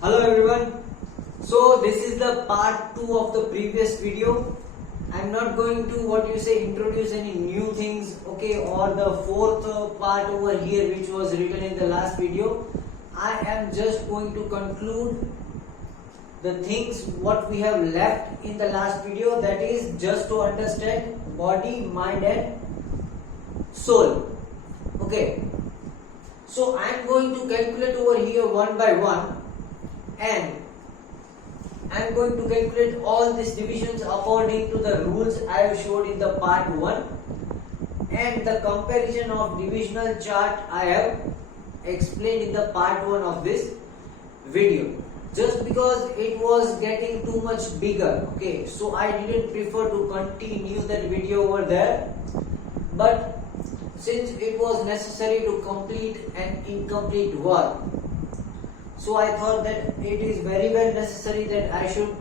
Hello everyone. So this is the part 2 of the previous video. I'm not going to introduce any new things, okay, or the fourth part over here which was written in the last video. I am just going to conclude the things what we have left in the last video, that is just to understand body, mind and soul. Okay. So I am going to calculate over here one by one, and I am going to calculate all these divisions according to the rules I have showed in the part 1, and the comparison of divisional chart I have explained in the part 1 of this video. Just because it was getting too much bigger, okay, so I didn't prefer to continue that video over there, but since it was necessary to complete an incomplete work, so I thought that it is very well necessary that I should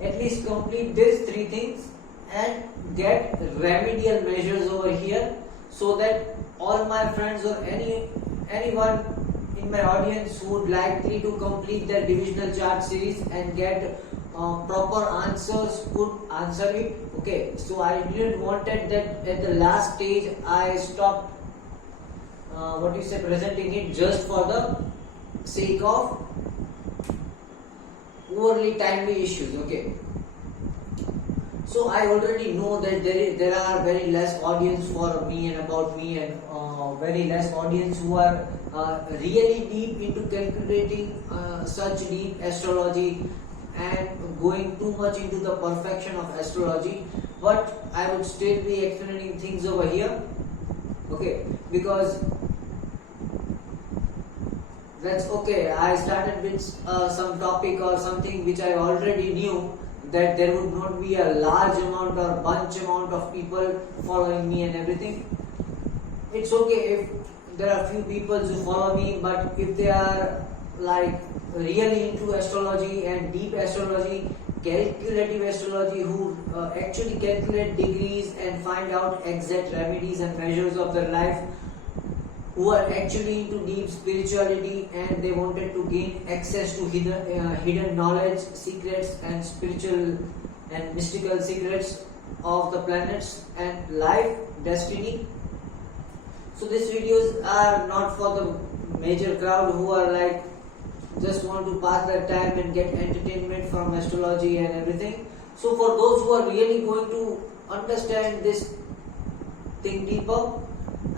at least complete these three things and get remedial measures over here, so that all my friends or anyone in my audience who would likely to complete their divisional chart series and get proper answers could answer it. Okay, so I didn't wanted that at the last stage I stopped presenting it just for the sake of overly timely issues. Okay, so I already know that there are very less audience for me and about me, and very less audience who are really deep into calculating such deep astrology and going too much into the perfection of astrology, but I would still be explaining things over here, okay, because that's okay. I started with some topic or something which I already knew that there would not be a large amount or bunch amount of people following me and everything. It's okay if there are few people who follow me, but if they are like really into astrology and deep astrology, calculative astrology, who actually calculate degrees and find out exact remedies and measures of their life, who are actually into deep spirituality and they wanted to gain access to hidden knowledge, secrets and spiritual and mystical secrets of the planets and life, destiny. So these videos are not for the major crowd who are like just want to pass their time and get entertainment from astrology and everything. So for those who are really going to understand this thing deeper,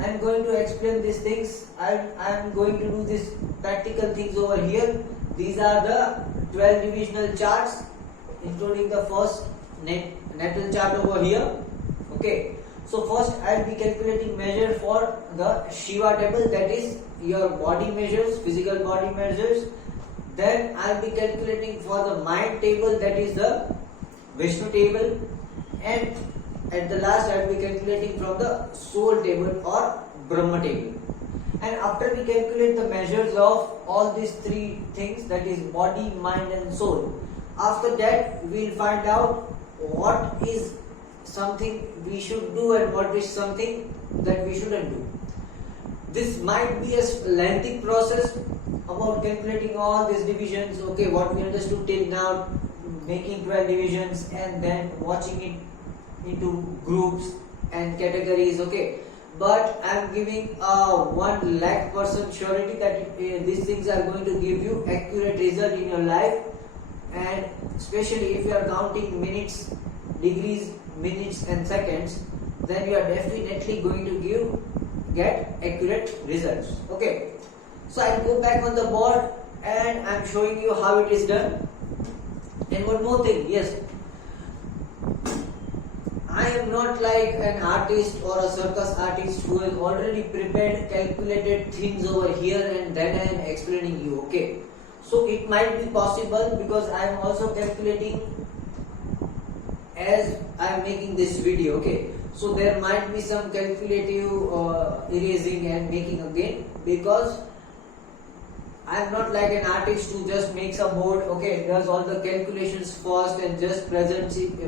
I am going to explain these things. I am going to do these practical things over here. These are the 12 divisional charts, including the first natal chart over here. Okay. So first I will be calculating measure for the Shiva table, that is your body measures, physical body measures. Then I will be calculating for the mind table, that is the Vishnu table, and at the last I will be calculating from the soul table or Brahma table. And after we calculate the measures of all these three things, that is body, mind and soul, after that we will find out what is something we should do and what is something that we shouldn't do. This might be a lengthy process about calculating all these divisions, okay, what we understood till now, making 12 divisions and then watching it into groups and categories, okay, but I am giving 1,00,000% surety that these things are going to give you accurate result in your life, and especially if you are counting minutes, degrees, minutes and seconds, then you are definitely going to get accurate results. Okay, so I'll go back on the board and I'm showing you how it is done. And one more thing, yes, I am not like an artist or a circus artist who has already prepared calculated things over here and then I am explaining you. Okay, so it might be possible because I am also calculating as I am making this video. Okay, so there might be some calculative erasing and making again, because I am not like an artist who just makes a board, okay, does all the calculations first and just presents it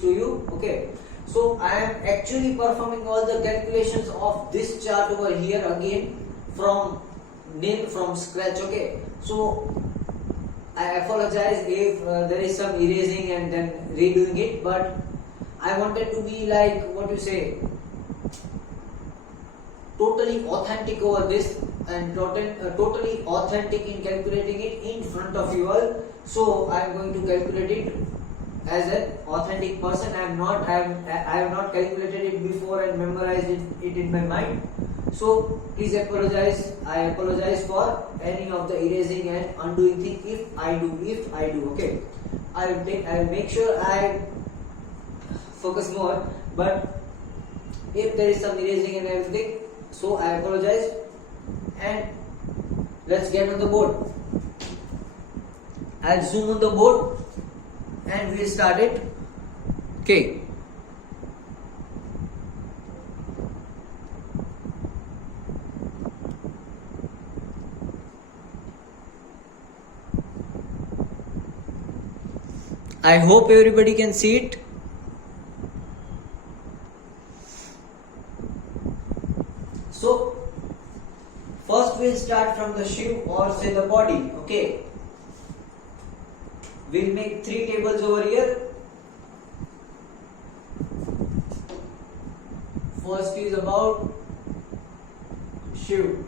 to you. Okay, so I am actually performing all the calculations of this chart over here again from nil, from scratch. Okay, so I apologize if there is some erasing and then redoing it, but I wanted to be like what you say, totally authentic over this and totally authentic in calculating it in front of you all. So I am going to calculate it as an authentic person. I have not calculated it before and memorized it in my mind. So please apologize. I apologize for any of the erasing and undoing thing if I do. Okay, I will make sure I focus more. But if there is some erasing and everything, so I apologize. And let's get on the board. I'll zoom on the board and we'll start it. Okay. I hope everybody can see it. So first we'll start from the Shiv or say the body. Okay. We'll make 3 tables over here. First is about Shiv.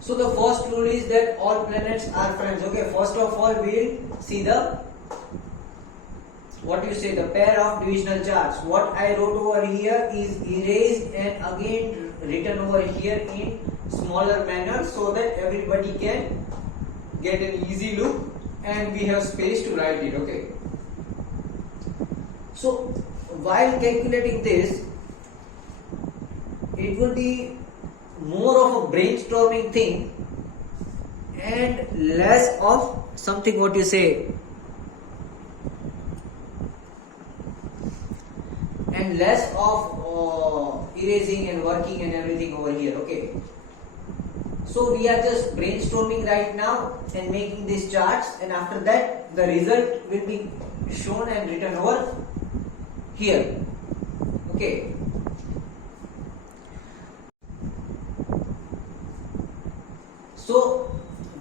So the first rule is that all planets are friends. Okay, first of all we'll see the the pair of divisional charts. What I wrote over here is erased and again written over here in smaller manner so that everybody can get an easy look and we have space to write it. Okay. So while calculating this, it will be more of a brainstorming thing and less of something and less of erasing and working and everything over here. Okay, so we are just brainstorming right now and making these charts, and after that the result will be shown and written over here. Okay. So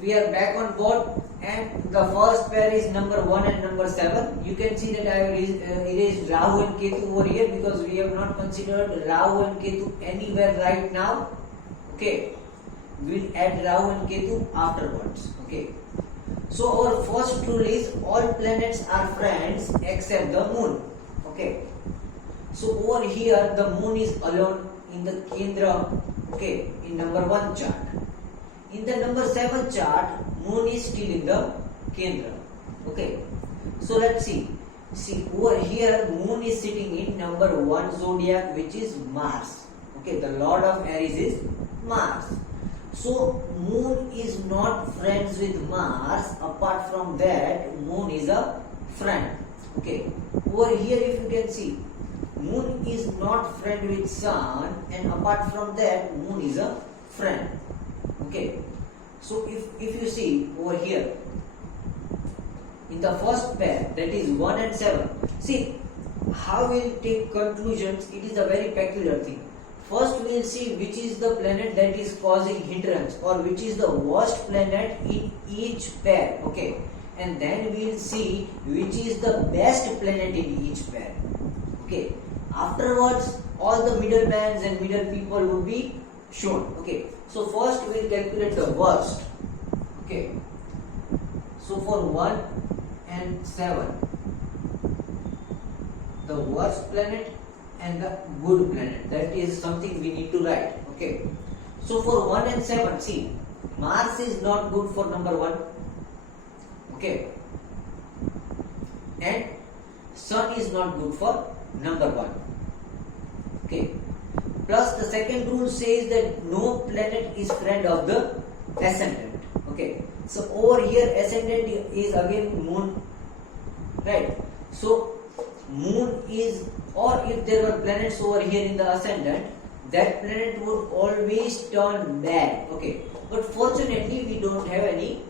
we are back on board, and the first pair is number 1 and number 7. You can see that I have erased Rahu and Ketu over here because we have not considered Rahu and Ketu anywhere right now. Okay, we'll add Rahu and Ketu afterwards. Okay, so our first rule is all planets are friends except the moon. Okay, so over here the moon is alone in the Kendra. Okay, in number 1 chart. In the number 7 chart, moon is still in the Kendra. Okay. So let's see. See over here, moon is sitting in number 1 zodiac, which is Mars. Okay, the Lord of Aries is Mars. So moon is not friends with Mars. Apart from that, moon is a friend. Okay. Over here, if you can see, moon is not friend with sun, and apart from that, moon is a friend. Okay, so if you see over here in the first pair, that is 1 and 7, see how we'll take conclusions. It is a very peculiar thing. First we'll see which is the planet that is causing hindrance or which is the worst planet in each pair. Okay, and then we'll see which is the best planet in each pair. Okay, afterwards all the middlemans and middle people will be shown. Okay, so first we will calculate the worst. Okay, so for 1 and 7, the worst planet and the good planet, that is something we need to write. Okay, so for 1 and 7, see, Mars is not good for number 1. Okay, and Sun is not good for number 1. Okay, plus the second rule says that no planet is friend of the ascendant. Okay, so over here ascendant is again moon, right? So moon is, or if there were planets over here in the ascendant, that planet would always turn bad. Okay, but fortunately we don't have any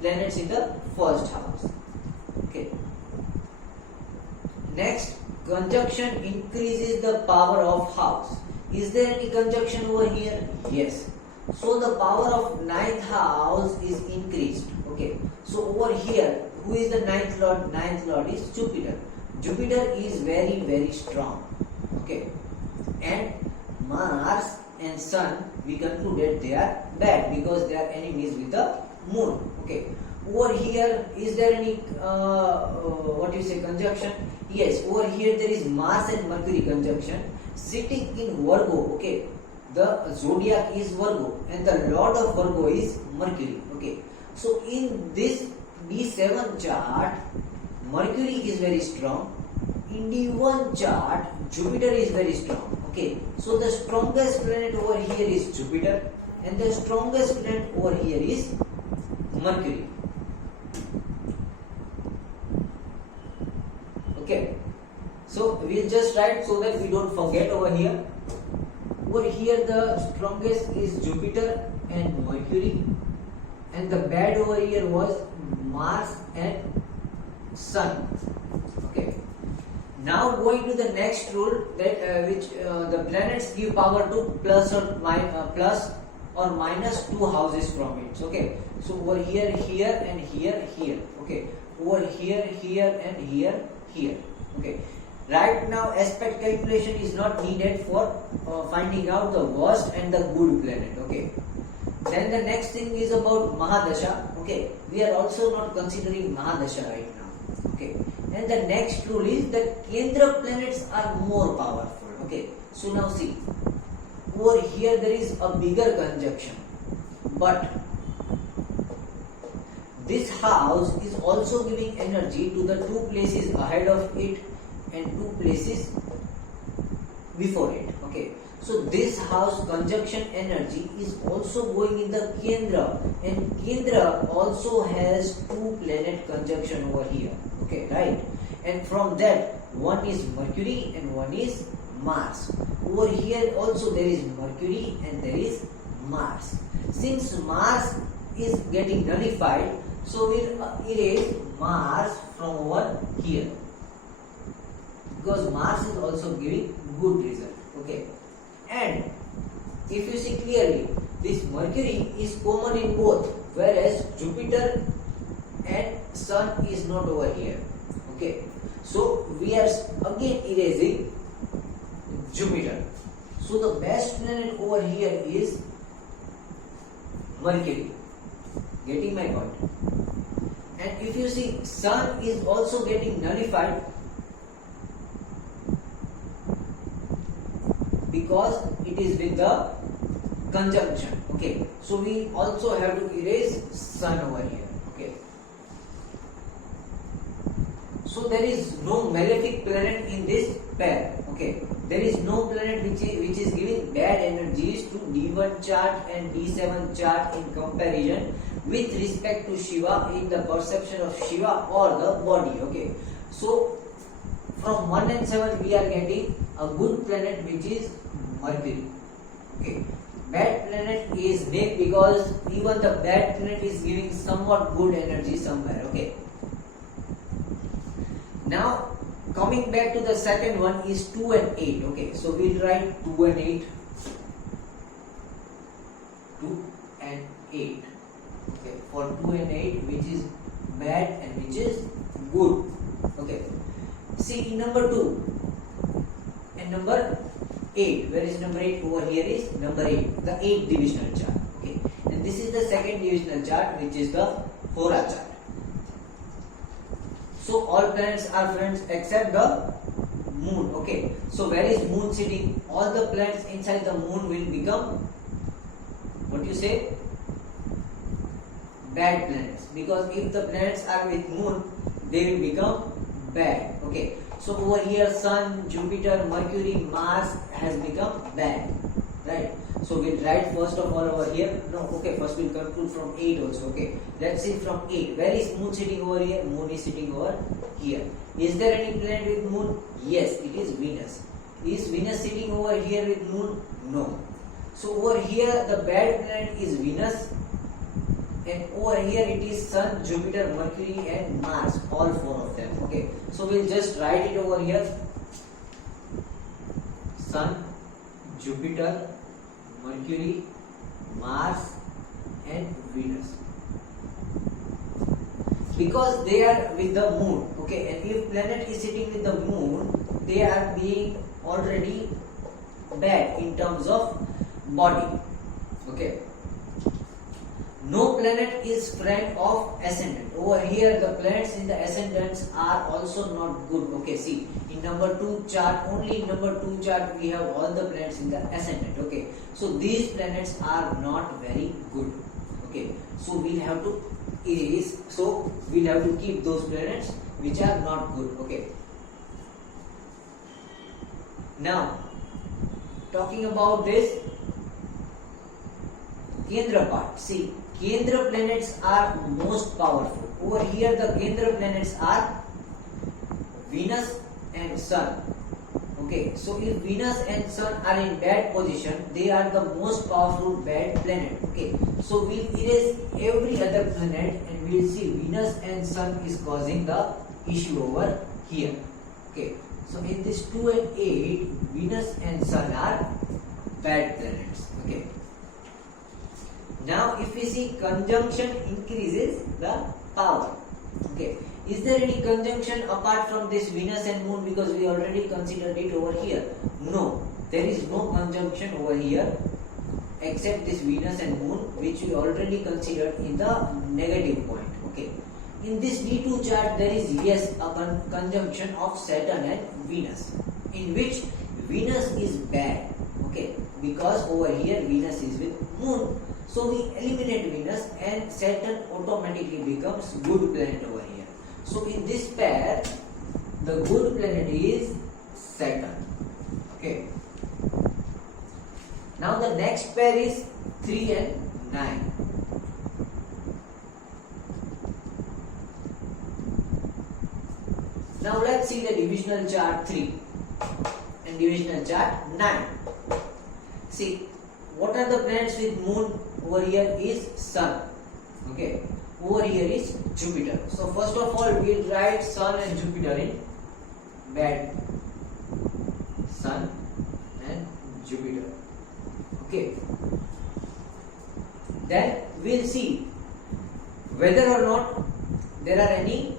planets in the first house. Okay, next, conjunction increases the power of house. Is there any conjunction over here? Yes. So the power of ninth house is increased. Okay. So over here, who is the ninth lord? Ninth lord is Jupiter. Jupiter is very, very strong. Okay. And Mars and Sun, we concluded they are bad because they are enemies with the moon. Okay. Over here, is there any what you say conjunction? Yes. Over here there is Mars and Mercury conjunction sitting in Virgo. Okay. The zodiac is Virgo and the lord of Virgo is Mercury. Okay. So in this D7 chart, Mercury is very strong. In D1 chart, Jupiter is very strong. Okay. So the strongest planet over here is Jupiter and the strongest planet over here is Mercury. Okay. So we'll just write so that we don't forget over here. Over here the strongest is Jupiter and Mercury, and the bad over here was Mars and Sun. Okay. Now going to the next rule, that which the planets give power to plus or minus two houses from it. Okay. So over here, here and here, here. Okay. Over here, here and here, here. Okay. Right now, aspect calculation is not needed for finding out the worst and the good planet. Okay. Then the next thing is about Mahadasha. Okay. We are also not considering Mahadasha right now. Okay. And the next rule is that Kendra planets are more powerful. Okay. So now see. Over here there is a bigger conjunction. But this house is also giving energy to the two places ahead of it and two places before it. Okay. So this house conjunction energy is also going in the Kendra, and Kendra also has two planet conjunction over here. Okay, right? And from that, one is Mercury and one is Mars. Over here also there is Mercury and there is Mars. Since Mars is getting nullified, so we'll erase Mars from over here, because Mars is also giving good result. Okay. And if you see clearly, this Mercury is common in both, whereas Jupiter and Sun is not over here. Okay. So we are again erasing Jupiter. So the best planet over here is Mercury. Getting my point? And if you see, Sun is also getting nullified because it is with the conjunction. Okay. So we also have to erase Sun over here. Okay. So there is no malefic planet in this pair. Okay. There is no planet which is giving bad energies to D1 chart and D7 chart in comparison with respect to Shiva, in the perception of Shiva or the body. Okay. So from 1 and 7 we are getting a good planet which is Mercury. Okay. Bad planet is Nick, because even the bad planet is giving somewhat good energy somewhere. Okay. Now coming back to the second one is 2 and 8. Okay. So we'll write 2 and 8. 2 and 8. Okay. For 2 and 8, which is bad and which is good. Okay. See, number 2 and number 8. Where is number 8? Over here is number 8. The 8 divisional chart. Okay. And this is the second divisional chart, which is the Hora chart. So all planets are friends except the moon. Okay. So where is moon sitting? All the planets inside the moon will become, what you say, bad planets. Because if the planets are with moon, they will become bad. Okay. So over here, Sun, Jupiter, Mercury, Mars has become bad. Right. So we'll write first of all over here. No, okay, first we'll conclude from 8 also. Okay. Let's see from 8. Where is moon sitting over here? Moon is sitting over here. Is there any planet with moon? Yes, it is Venus. Is Venus sitting over here with moon? No. So over here the bad planet is Venus, and over here it is Sun, Jupiter, Mercury and Mars, all 4 of them. Okay. So we'll just write it over here. Sun, Jupiter, Mercury Mars and Venus, because they are with the moon. Okay, and if planet is sitting with the moon, they are being already bad in terms of body. Okay, no planet is friend of ascendant. Over here the planets in the ascendants are also not good. Okay, see, in number 2 chart, only in number 2 chart we have all the planets in the ascendant. Okay, so these planets are not very good. Okay, so we'll have to keep those planets which are not good. Okay, now talking about this Kendra part. See, Kendra planets are most powerful. Over here the Kendra planets are Venus and Sun. Okay, so if Venus and Sun are in bad position, they are the most powerful bad planet. Okay, so we'll erase every other planet and we'll see Venus and Sun is causing the issue over here. Okay, so in this 2 and 8, Venus and Sun are bad planets. Okay, now if we see conjunction increases the power. Okay, is there any conjunction apart from this Venus and Moon, because we already considered it over here? No, there is no conjunction over here except this Venus and Moon, which we already considered in the negative point. Okay, in this D2 chart there is a conjunction of Saturn and Venus, in which Venus is bad. Okay, because over here Venus is with Moon, so we eliminate Venus and Saturn automatically becomes good planet over here. So in this pair, the good planet is Saturn. Okay. Now the next pair is 3 and 9. Now let's see the divisional chart 3 and divisional chart 9. See, what are the planets with moon? Over here is Sun. Okay, over here is Jupiter. So first of all we'll write Sun and Jupiter in bad. Sun and Jupiter. Okay, then we'll see whether or not there are any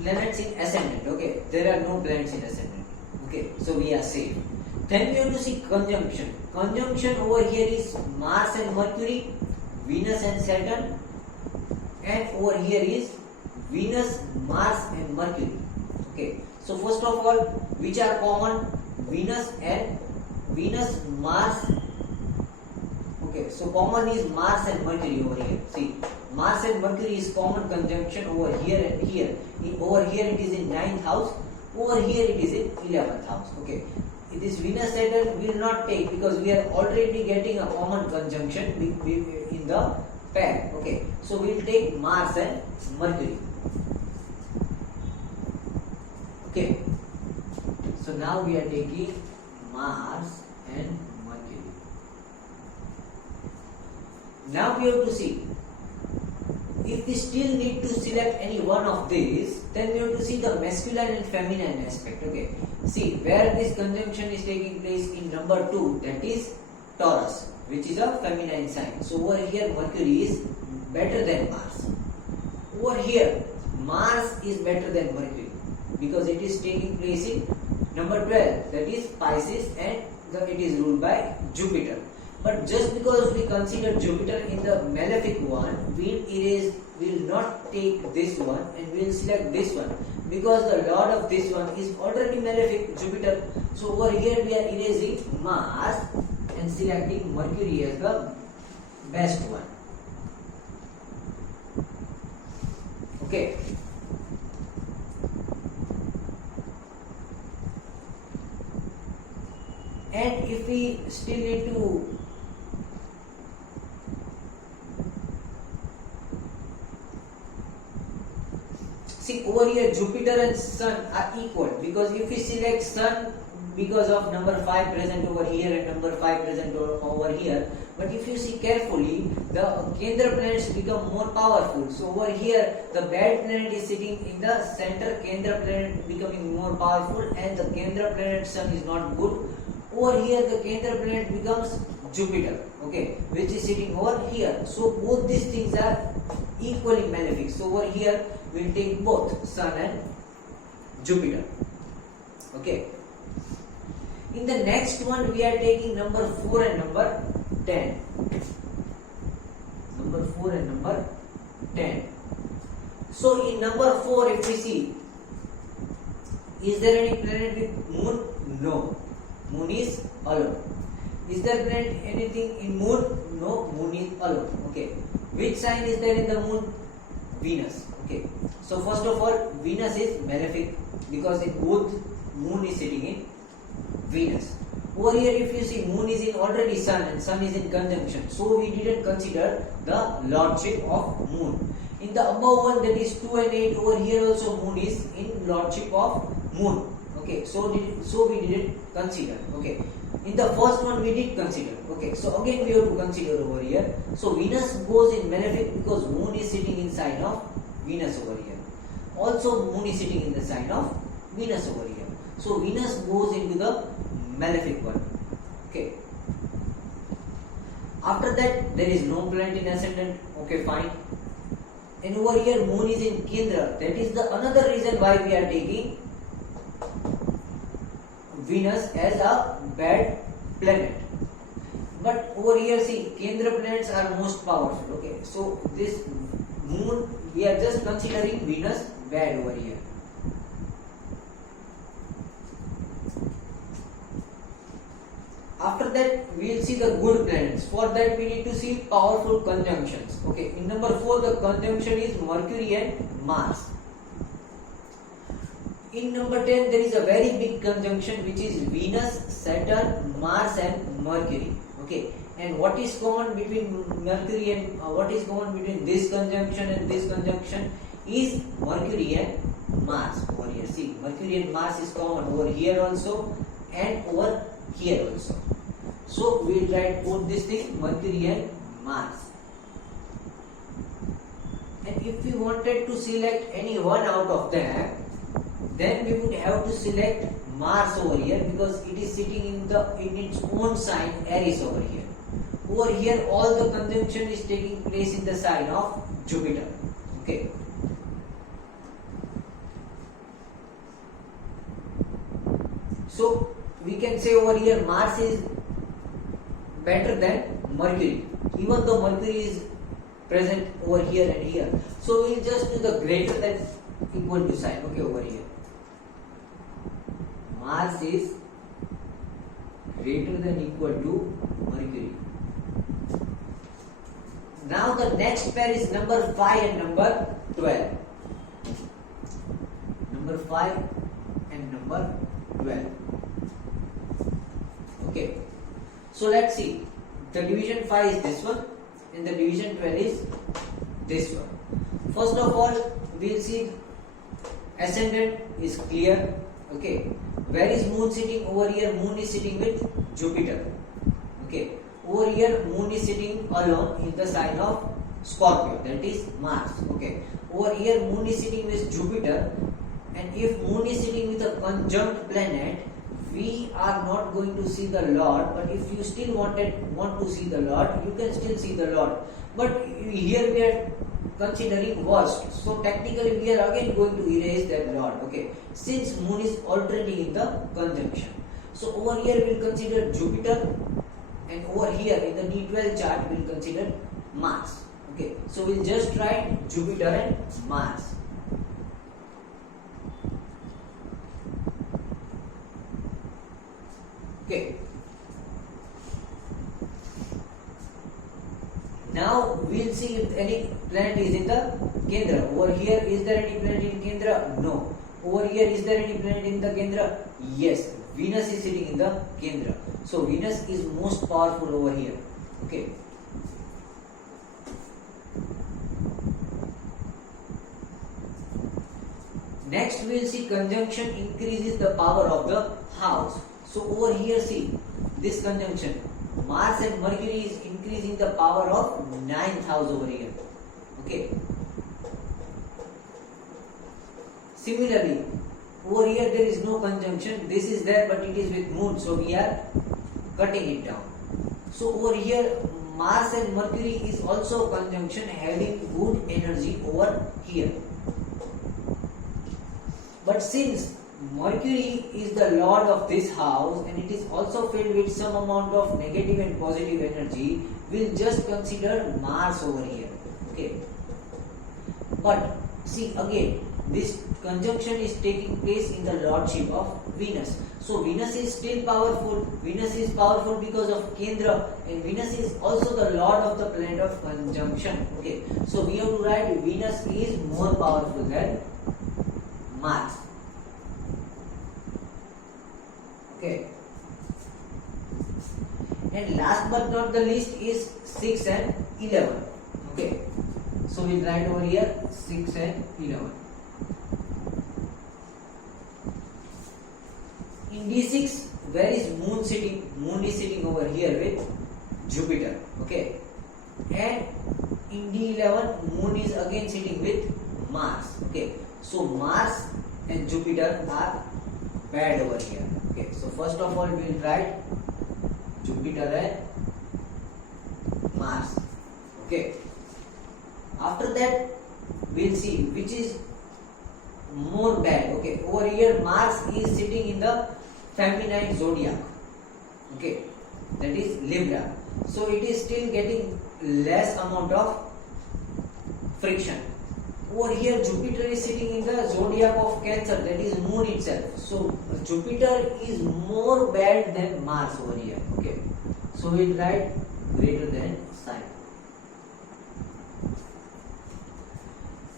planets in ascendant. Okay, there are no planets in ascendant. Okay, so we are safe. Then we have to see conjunction. Conjunction over here is Mars and Mercury, Venus and Saturn, and over here is Venus, Mars and Mercury. Okay, so first of all, which are common? Venus, Mars. Okay, so common is Mars and Mercury over here. See, Mars and Mercury is common conjunction over here and here. Over here it is in 9th house, over here it is in 11th house. Okay, this Venus Saturn will not take, because we are already getting a common conjunction in the pair. Okay, so we will take Mars and Mercury. Okay, so now we are taking Mars and Mercury. Now we have to see, if we still need to select any one of these, then we have to see the masculine and feminine aspect. Okay, see where this conjunction is taking place in number 2, that is Taurus, which is a feminine sign. So over here Mercury is better than Mars. Over here Mars is better than Mercury, because it is taking place in number 12, that is Pisces, and it is ruled by Jupiter. But just because we consider Jupiter in the malefic one, we'll not take this one and we'll select this one, because the lord of this one is already malefic, Jupiter. So over here we are erasing Mars and selecting Mercury as the best one. Okay. And if we still need to see, over here Jupiter and Sun are equal, because if we select Sun because of number 5 present over here and number 5 present over here, but if you see carefully, the Kendra planets become more powerful. So over here the bad planet is sitting in the center, Kendra planet becoming more powerful, and the Kendra planet Sun is not good. Over here the Kendra planet becomes Jupiter, okay, which is sitting over here. So both these things are equally malefic. So over here we'll take both Sun and Jupiter, okay. In the next one we are taking number 4 and number 10. Number 4 and number 10. So in number 4, if we see, is there any planet with moon? No. Moon is alone. Is there planet anything in moon? No. Moon is alone. Okay. Which sign is there in the moon? Venus. Okay. So first of all, Venus is malefic because in both moon is sitting in Venus. Over here, if you see, moon is in already sun and sun is in conjunction. So we didn't consider the lordship of moon. In the above one, that is 2 and 8, over here also moon is in lordship of moon. Okay, so we didn't consider. Okay, in the first one we did consider. Okay, so again we have to consider over here. So Venus goes in malefic because moon is sitting in sign of Venus over here. Also moon is sitting in the sign of Venus over here. So Venus goes into the malefic one. Okay. After that there is no planet in ascendant. Okay, fine. And over here moon is in Kendra. That is the another reason why we are taking Venus as a bad planet. But over here see, Kendra planets are most powerful. Okay, so this moon we are just considering Venus bad over here. After that we will see the good planets. For that we need to see powerful conjunctions. Okay, in number 4 the conjunction is Mercury and Mars. In number 10 there is a very big conjunction which is Venus, Saturn, Mars and Mercury. Okay, and what is common between Mercury and what is common between this conjunction and this conjunction is Mercury and Mars. Over here see, Mercury and Mars is common over here also and over here also. So we will write both these things, Mercury and Mars. And if we wanted to select any one out of them, then we would have to select Mars over here because it is sitting in its own sign Aries over here. Over here all the conjunction is taking place in the sign of Jupiter. Okay. So we can say over here Mars is better than Mercury, even though Mercury is present over here and here. So we will just do the greater than equal to sign. Okay, over here Mars is greater than equal to Mercury. Now the next pair is number 5 and number 12. Number 5 and number 12. Okay. So let's see. The division 5 is this one and the division 12 is this one. First of all, we'll see ascendant is clear. Okay. Where is moon sitting? Over here moon is sitting with Jupiter. Okay. Over here moon is sitting alone in the sign of Scorpio, that is Mars. Okay. Over here moon is sitting with Jupiter, and if moon is sitting with a conjunct planet, we are not going to see the Lord. But if you still want to see the Lord, you can still see the Lord. But here we are considering worst. So technically we are again going to erase that Lord. Okay. Since moon is already in the conjunction. So over here we will consider Jupiter, and over here in the D12 chart we will consider Mars. Okay. So we will just write Jupiter and Mars. Okay. Now we will see if any planet is in the Kendra. Over here, is there any planet in Kendra? No. Over here, is there any planet in the Kendra? Yes. Venus is sitting in the Kendra. So Venus is most powerful over here. Okay. Next we will see conjunction increases the power of the house. So over here see this conjunction, Mars and Mercury is increasing the power of 9th house over here. Okay. Similarly, over here there is no conjunction. This is there but it is with moon, so we are cutting it down. So over here Mars and Mercury is also conjunction having good energy over here. But since Mercury is the lord of this house and it is also filled with some amount of negative and positive energy, we'll just consider Mars over here. Okay. But see again, this conjunction is taking place in the lordship of Venus. So Venus is still powerful. Venus is powerful because of Kendra, and Venus is also the lord of the planet of conjunction. Okay. So we have to write Venus is more powerful than Mars. Okay. And last but not the least is 6 and 11. Okay. So we write over here 6 and 11. In D6, where is Moon sitting? Moon is sitting over here with Jupiter. Okay. And in D11, Moon is again sitting with Mars. Okay. So Mars and Jupiter are bad over here. Okay. So first of all, we will write Jupiter and Mars. Okay. After that, we will see which is more bad. Okay. Over here, Mars is sitting in the feminine zodiac. Okay. That is Libra. So it is still getting less amount of friction. Over here Jupiter is sitting in the zodiac of Cancer, that is Moon itself. So Jupiter is more bad than Mars over here. Okay. So we will write greater than sign.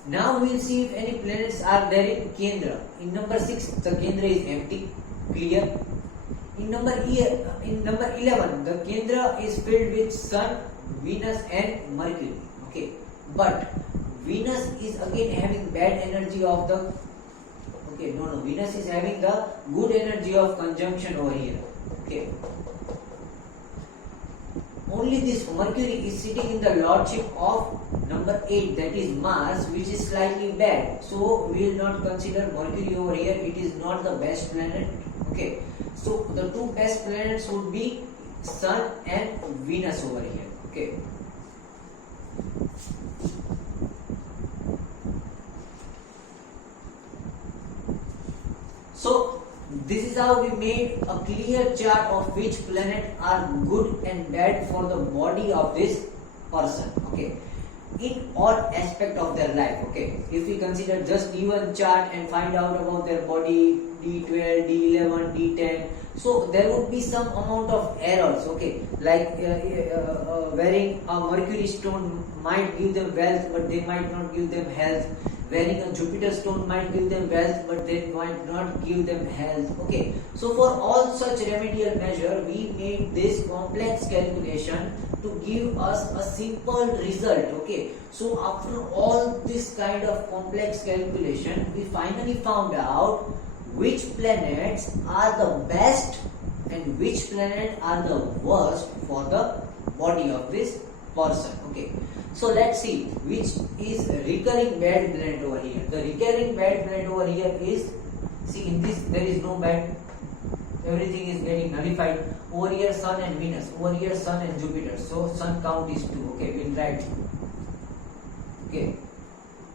Now we will see if any planets are there in Kendra. In number 6, the Kendra is empty, clear. In number 11, the Kendra is filled with Sun, Venus and Mercury. Okay. But Venus is again having bad energy of the Venus is having the good energy of conjunction over here. Okay. Only this Mercury is sitting in the lordship of number 8, that is Mars, which is slightly bad. So we will not consider Mercury over here. It is not the best planet. Okay. So the two best planets would be Sun and Venus over here. Okay. So this is how we made a clear chart of which planet are good and bad for the body of this person. Okay. In all aspect of their life. Okay. If we consider just given chart and find out about their body, D12, D11, D10, so there would be some amount of errors. Okay. Like wearing a Mercury stone might give them wealth, but they might not give them health. Wearing a Jupiter stone might give them wealth, but they might not give them health. Okay. So for all such remedial measure, we made this complex calculation to give us a simple result. Okay. So after all this kind of complex calculation, we finally found out which planets are the best and which planet are the worst for the body of this person. Okay. So let's see which is recurring bad planet over here. The recurring bad planet over here is, see in this there is no bad, everything is getting nullified. Over here Sun and Venus, over here Sun and Jupiter. So Sun count is 2. Okay, we'll write. Okay,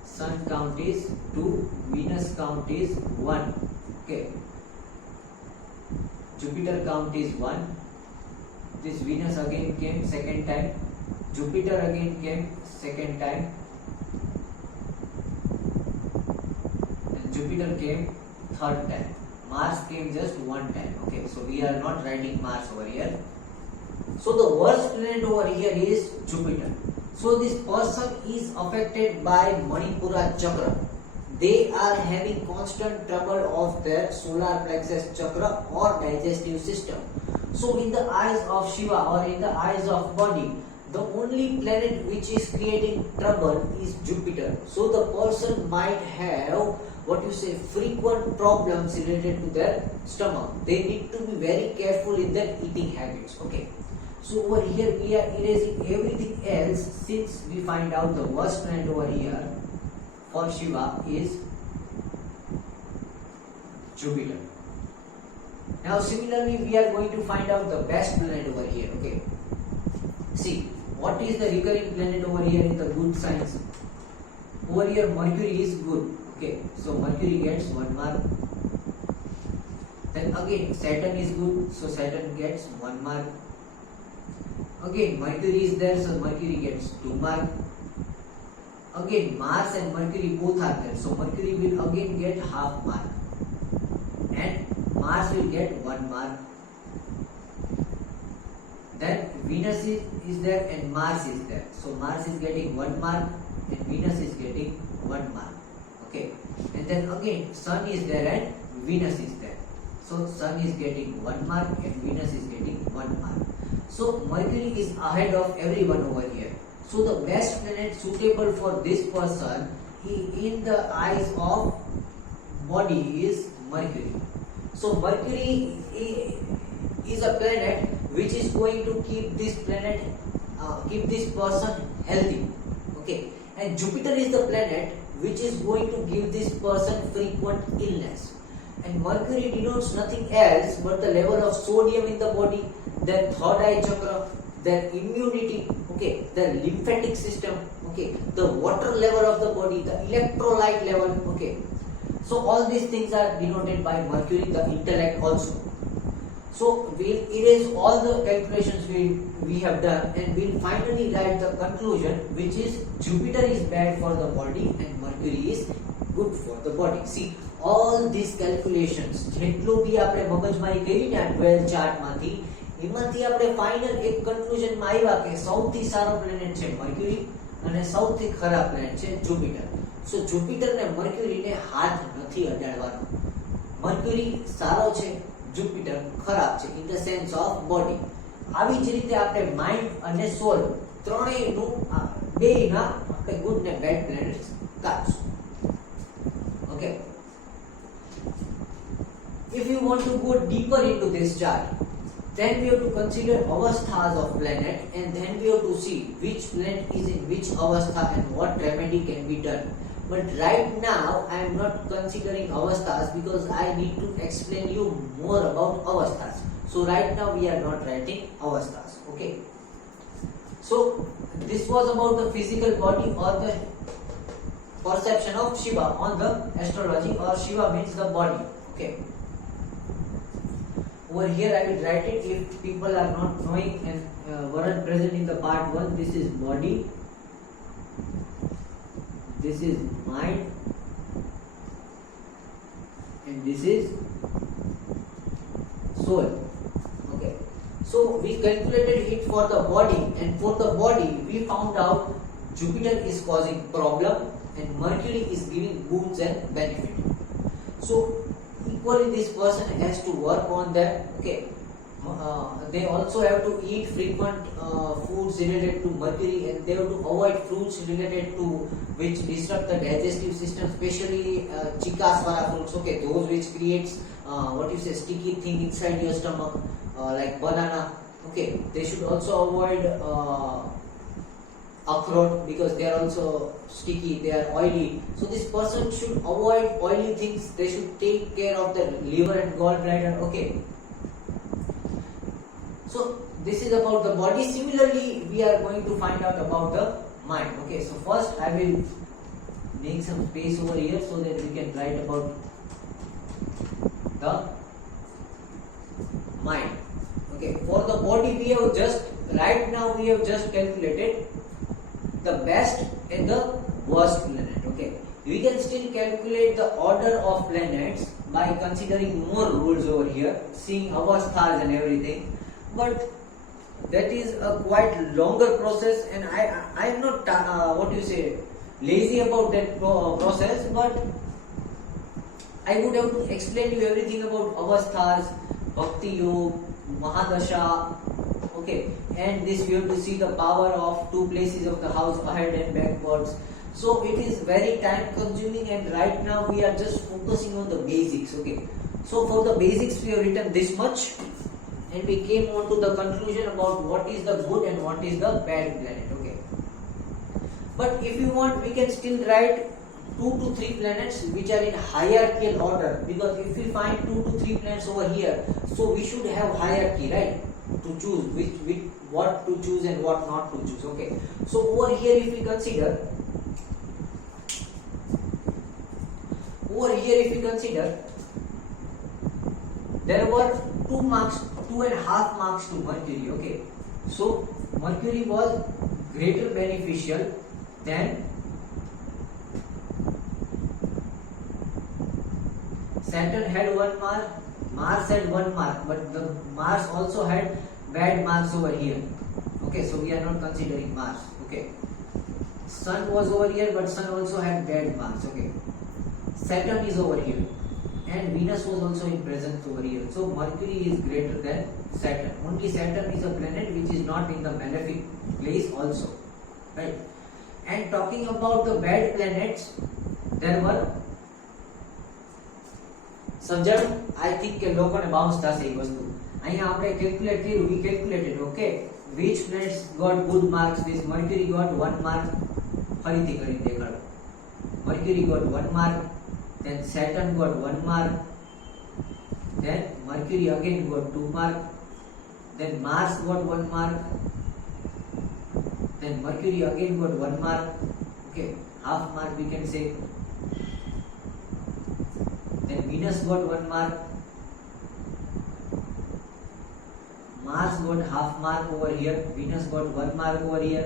Sun count is 2, Venus count is 1. Okay, Jupiter count is 1. This Venus again came second time. Jupiter again came second time, and Jupiter came third time. Mars came just one time. Okay, so we are not writing Mars over here. So the worst planet over here is Jupiter. So this person is affected by Manipura chakra. They are having constant trouble of their solar plexus chakra or digestive system. So in the eyes of Shiva or in the eyes of body, the only planet which is creating trouble is Jupiter. So the person might have frequent problems related to their stomach. They need to be very careful in their eating habits. Okay. So over here we are erasing everything else, since we find out the worst planet over here for Shiva is Jupiter. Now similarly we are going to find out the best planet over here. Okay. See, what is the recurring planet over here in the good signs? Over here Mercury is good. Okay, so Mercury gets 1 mark. Then again Saturn is good, so Saturn gets 1 mark. Again Mercury is there, so Mercury gets 2 mark. Again Mars and Mercury both are there, so Mercury will again get half mark. And Mars will get 1 mark. Then Venus is there and Mars is there. So Mars is getting 1 mark and Venus is getting 1 mark. Okay. And then again Sun is there and Venus is there. So Sun is getting 1 mark and Venus is getting 1 mark. So Mercury is ahead of everyone over here. So the best planet suitable for this person in the eyes of body is Mercury. So Mercury is a planet which is going to keep this planet, keep this person healthy. Okay, and Jupiter is the planet which is going to give this person frequent illness. And Mercury denotes nothing else but the level of sodium in the body, their third eye chakra, their immunity, okay, their lymphatic system, okay, the water level of the body, the electrolyte level, okay. So all these things are denoted by Mercury, the intellect also. So we'll erase all the calculations we have done and we'll finally write the conclusion, which is Jupiter is bad for the body and Mercury is good for the body. See, all these calculations જેટલું બી આપણે મગજમારી કરી ને 12 chart માંથી એમાંથી આપણે final એક conclusion માં આવ્યા કે સૌથી સારો પ્લેનેટ છે મર્ક્યુરી અને સૌથી ખરાબ પ્લેનેટ છે જુપિટર. સો જુપિટર ને મર્ક્યુરી ને હાથ નથી અડાડવાનો. મર્ક્યુરી સારો છે, જુપિટર ખરાબ છે in the sense of body. આવી જ રીતે આપણે માઇન્ડ અને સોલ ત્રણેયનું બેયના આપણે ગુડ ને બેડ પ્લેનેટ્સ કાઢશું. Okay. If you want to go deeper into this chart, then we have to consider avasthas of planet and then we have to see which planet is in which avastha and what remedy can be done. But right now I am not considering avasthas because I need to explain you more about avasthas. So right now we are not writing avasthas. Okay. So this was about the physical body or the perception of Shiva on the astrology, or Shiva means the body. Okay. Over here I will write it if people are not knowing and weren't present in the part 1. This is body, this is mind, and this is soul. Okay. So we calculated it for the body, and for the body we found out Jupiter is causing problem and Mercury is giving boons and benefit. So equally this person has to work on that. Okay. They also have to eat frequent foods related to Mercury and they have to avoid fruits related to which disrupt the digestive system, especially chikaswara fruits, okay, those which creates sticky thing inside your stomach, like banana. Okay, they should also avoid akhrot because they are also sticky, they are oily. So this person should avoid oily things. They should take care of the liver and gallbladder. Okay. So this is about the body. Similarly, we are going to find out about the mind. Okay. So first I will make some space over here so that we can write about the mind. Okay. For the body we have just calculated the best and the worst planet. Okay, we can still calculate the order of planets by considering more rules over here, seeing avasthas and everything, but that is a quite longer process and I am not lazy about that process, but I would have to explain you everything about avasthas, bhakti yoga, mahadasha. Okay, and this we have to see the power of 2 places of the house ahead and backwards. So it is very time consuming and right now we are just focusing on the basics. Okay, so for the basics we have written this much and we came on to the conclusion about what is the good and what is the bad planet. Okay, but if you want we can still write 2 to 3 planets which are in hierarchical order, because if we find 2 to 3 planets over here, so we should have hierarchy, right, to choose what to choose and what not to choose. Okay, so over here if we consider, there were 2 marks, 2.5 marks to Mercury. Okay, so Mercury was greater beneficial than Saturn. Had 1 mark, Mars had 1 mark, but the Mars also had bad marks over here. Okay, so we are not considering Mars. Okay, Sun was over here, but Sun also had bad marks. Okay, Saturn is over here, and Venus was also in presence over here. So Mercury is greater than Saturn. Only Saturn is a planet which is not in the malefic place also, right? And talking about the bad planets, there were સમજણ I think કે લોકોને bounce થશે એ વસ્તુ. અહીંયા આપણે calculate કર્યું, we calculated, okay, which planets got good marks. This Mercury got 1 mark. ફરીથી કરીને દેખાડો. Mercury got 1 mark, then Saturn got 1 mark, then Mercury again got 2 mark, then Mars got 1 mark, then Mercury again got 1 mark. Okay, half mark we can say. Then Venus got 1 mark, Mars got half mark over here, Venus got 1 mark over here,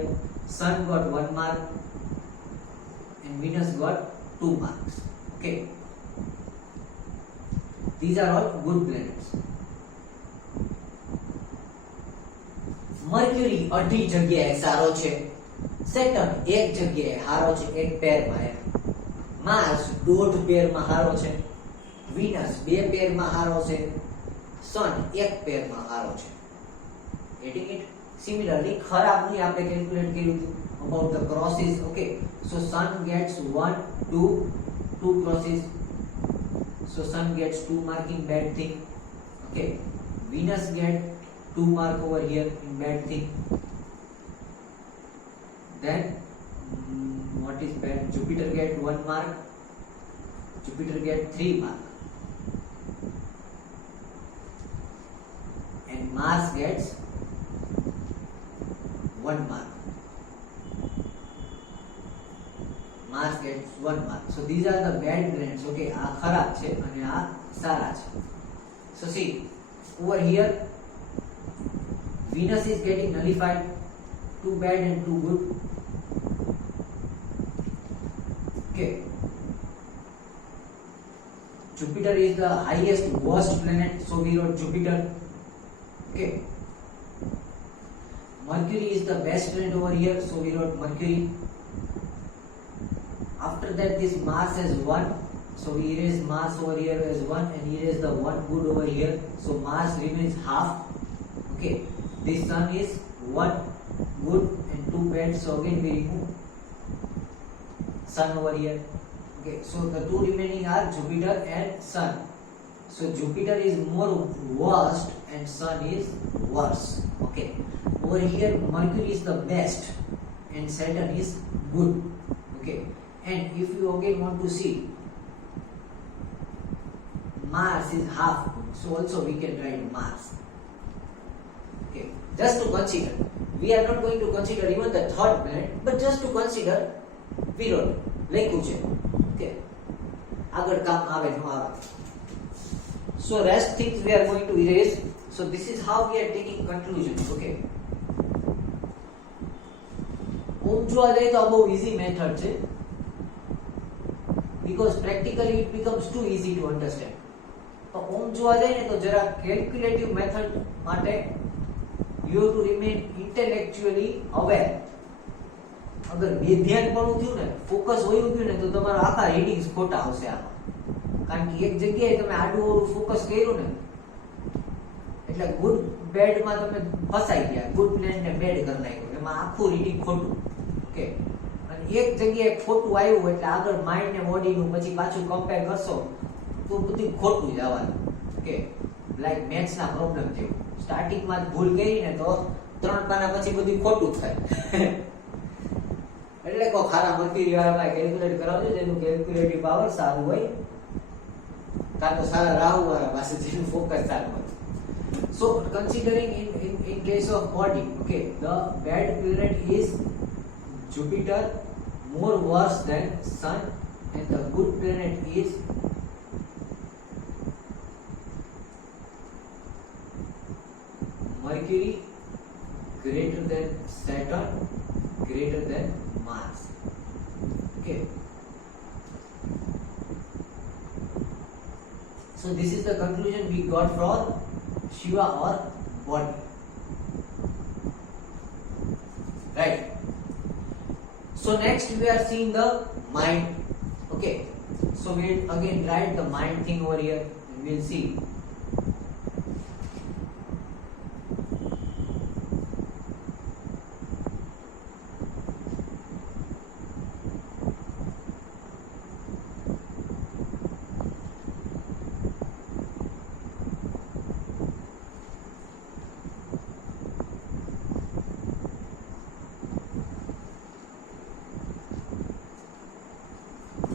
Sun got 1 mark, and Venus got 2 marks. Okay, these are all good planets. Mercury અઢી જગ્યાએ સારો છે, Saturn એક જગ્યાએ હારો છે, એક પેરમાં. Mars દોઢ પેરમાં હારો છે, Venus 2 પેરમાં હારો છે, Sun 1 પેરમાં હારો છે. Getting it? Similarly, ખરાબની આપણે કેલ્ક્યુલેટ કર્યું હતું about the crosses. Okay, so Sun gets 1, 2 crosses, so Sun gets 2 mark in bad thing. Okay, Venus get 2 mark over here in bad thing. Then what is bad? Jupiter get 1 mark, Jupiter get 3 mark, and Mars gets 1 mark. Mars gets 1 mark. So these are the bad planets. Okay, આ ખરાબ છે અને આ સારા છે. So see, over here Venus is getting nullified, 2 bad and 2 good. Okay, Jupiter is the highest worst planet, so we wrote Jupiter. Okay, Mercury is the best planet over here, so we wrote Mercury. After that, this Mars has 1, so we erase Mars over here as 1 and erase the 1 good over here, so Mars remains half. Okay, this Sun is 1 good and 2 bad, so again we remove Sun over here. Okay, so the 2 remaining are Jupiter and Sun. So Jupiter is more worst and Sun is worse. Okay, over here Mercury is the best and Saturn is good. Okay, and if you again want to see, Mars is half good, so also we can write Mars. Okay, just to consider, we are not going to consider even the third planet, but just to consider, we wrote લખ્યું છે. Okay, આગળ કામ આવે ન આવે. So rest things we are going to erase. So this is how we are taking conclusions. Okay, ઓમ જોવા જાય તો આ બહુ easy method છે, because practically it becomes too easy to understand. તો ઓમ જોવા જાય ને તો જરા calculative method માટે you have to remain intellectually aware. અગર બેધ્યાનપણું થયું ને, ફોકસ વયું ગયું ને, તો તમારા આખા રીડિંગ્સ ખોટા આવશે આમાં. કારણ કે એક જગ્યાએ તમે આડું અવળું ફોકસ કર્યું ને, એટલે ગુડ બેડ માં તમે ફસાઈ ગયા, ગુડ પ્લેન ને બેડ કરી નાખ્યું, એમાં આખું રીડિંગ ખોટું. ઓકે, અને એક જગ્યાએ ખોટું આવ્યું એટલે આગળ માઇન્ડ ને બોડી નું પછી પાછું કમ્પેર કરશો તો બધું ખોટું જ આવવાનું. ઓકે, લાઈક મેથ્સ ના પ્રોબ્લેમ જેવું, સ્ટાર્ટિંગ માં ભૂલ કરી ને તો 3 પાના પછી બધું ખોટું થાય. એટલે કો ખારા મર્ક્યુરી વાળા કેલ્ક્યુલેટ કરાવજો જેનું કેલ્ક્યુલેટિવ પાવર સારું હોય, કાં તો સારા રાહુ વાળા પાસે જેનું ફોકસ સારું હોય. So considering in case of body, okay, the bad planet is Jupiter, more worse than Sun, and the good planet is Mercury, greater than Saturn, greater than Mars. Okay. So this is the conclusion we got for Shiva or body. Right. So next we are seeing the mind. Okay. So we'll again write the mind thing over here and we'll see.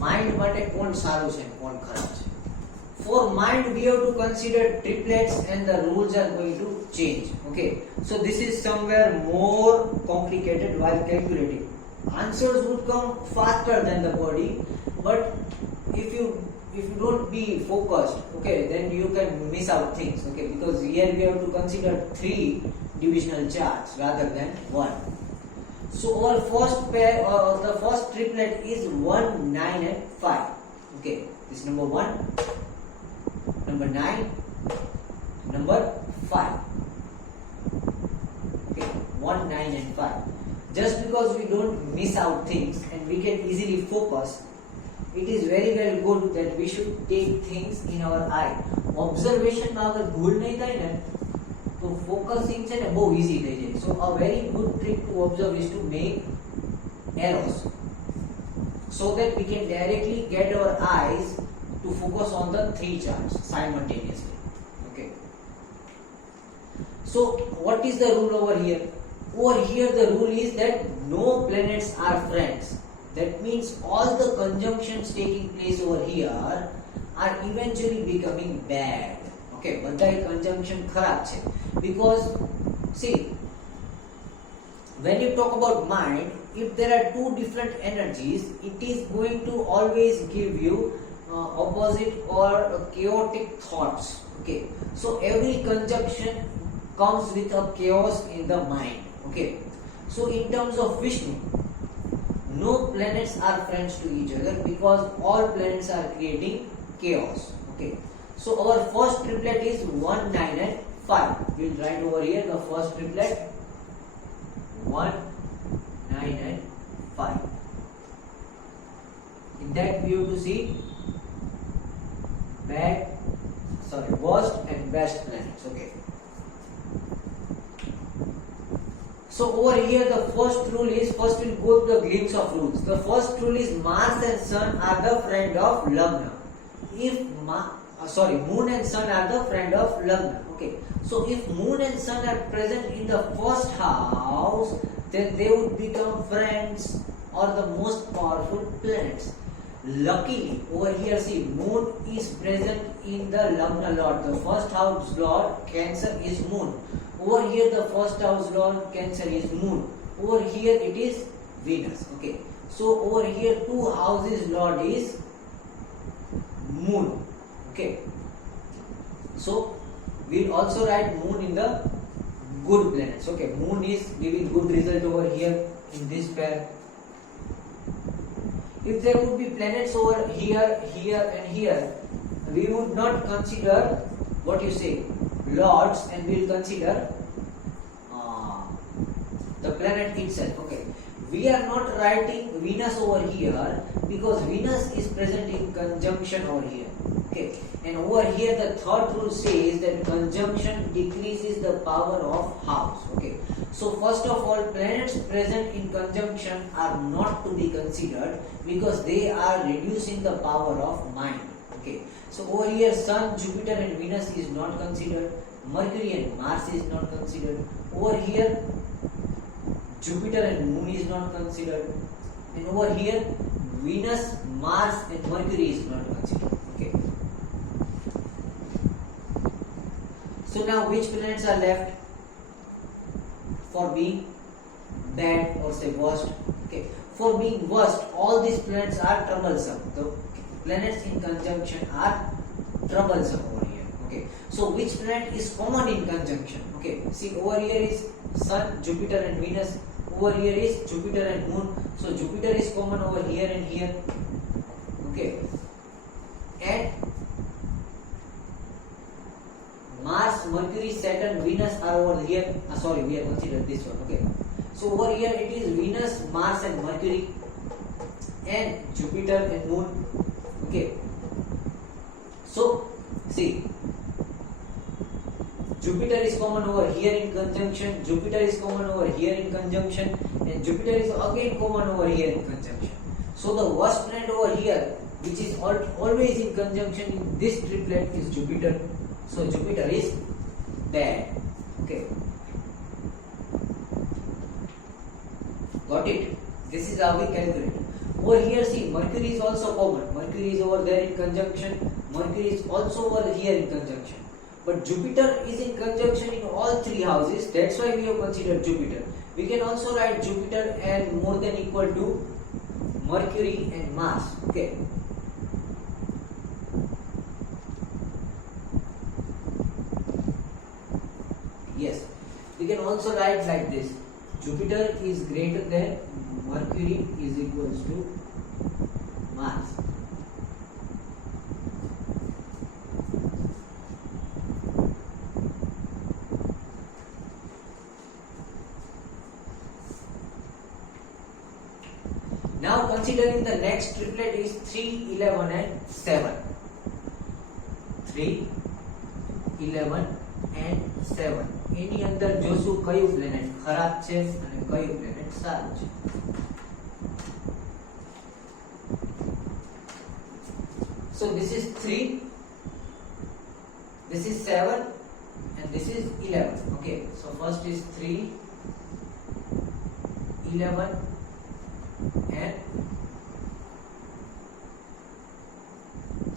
Mind માટે કોણ સારું છે કોણ ખરાબ છે. For mind we have to consider triplets and the rules are going to change. Okay, so this is somewhere more complicated while calculating. Answers would come faster than the body, but if you don't be focused, okay, then you can miss out things. Okay, because here we have to consider 3 divisional charts rather than 1. So our first pair, the first triplet is 1, 9 and 5. Okay, this number 1, number 9, number 5. Okay, 1, 9 and 5. Just because we don't miss out things and we can easily focus, it is very well good that we should take things in our eye. Observation માં અગર ભૂલ નહીં થાય ને તો focusing છે ને બહુ ઈઝી થઈ જાય. So a very good trick to observe is to make arrows so that we can directly get our eyes to focus on the 3 charts simultaneously. Okay. So what is the rule over here? Over here the rule is that no planets are friends. That means all the conjunctions taking place over here are eventually becoming bad. Okay, બધા conjunction ખરાબ છે. Because see, when you talk about mind, if there are 2 different energies, it is going to always give you opposite or chaotic thoughts. Okay, so every conjunction comes with a chaos in the mind. Okay, so in terms of Vishnu, no planets are friends to each other because all planets are creating chaos. Okay, so our first triplet is 1, 9 and 5. We'll write over here the first triplet 1, 9 and 5. In that we have to see worst and best planets. Okay. So over here the first rule is, first we'll go to the glimpse of rules. The first rule is Mars and Sun are the friend of Lagna. If Moon and Sun are the friend of Lagna. Okay. So if Moon and Sun are present in the first house, then they would become friends or the most powerful planets. Luckily, over here see, Moon is present in the Lagna Lord. The first house Lord, Cancer, is Moon. Over here the first house Lord, Cancer, is Moon. Over here it is Venus. Okay. So over here 2 houses Lord is Moon. Okay. So we'll also write Moon in the good planets. Okay. Moon is giving good result over here in this pair. If there would be planets over here, here and here, we would not consider what you say lords, and we'll consider the planet itself. Okay. We are not writing Venus over here because Venus is present in conjunction over here. Okay. And over here the third rule says that conjunction decreases the power of house. Okay. So first of all, planets present in conjunction are not to be considered because they are reducing the power of mind. Okay. So over here Sun, Jupiter and Venus is not considered. Mercury and Mars is not considered. Over here Jupiter and Moon is not considered. And over here Venus, Mars and Mercury is not considered. Okay. So So now which planets are left for being bad or say worst? Okay, for being worst, all these planets are troublesome. The planets in conjunction are troublesome over here. Okay, so which planet is common in conjunction? Okay, see over here is Sun, Jupiter and Venus. Over here is Jupiter and Moon. So Jupiter is common over here and here. Okay, and Mars, Mercury, Saturn, Venus are over here. Sorry, we have considered this one. Okay, so over here it is Venus, Mars and Mercury and Jupiter and Moon. Okay, so see, Jupiter is common over here in conjunction, Jupiter is common over here in conjunction, and Jupiter is again common over here in conjunction. So the worst planet over here, which is always in conjunction in this triplet, is Jupiter. So Jupiter is bad. Okay, got it? This is how we calculate. Over here, see, Mercury is also common. Mercury is over there in conjunction. Mercury is also over here in conjunction. But Jupiter is in conjunction in all three houses. That's why we have considered Jupiter. We can also write Jupiter as more than equal to Mercury and Mars. Okay. Yes. We can also write like this. Jupiter is greater than Mercury is equals to Mars. Now considering the next triplet is 3, 11 and 7. 3, 11 and 7. એની અંદર જોશું કયું planet ખરાબ છે અને કયું planet સારું છે. So this is 3, this is 7 and this is 11. Okay, so first is 3, 11 and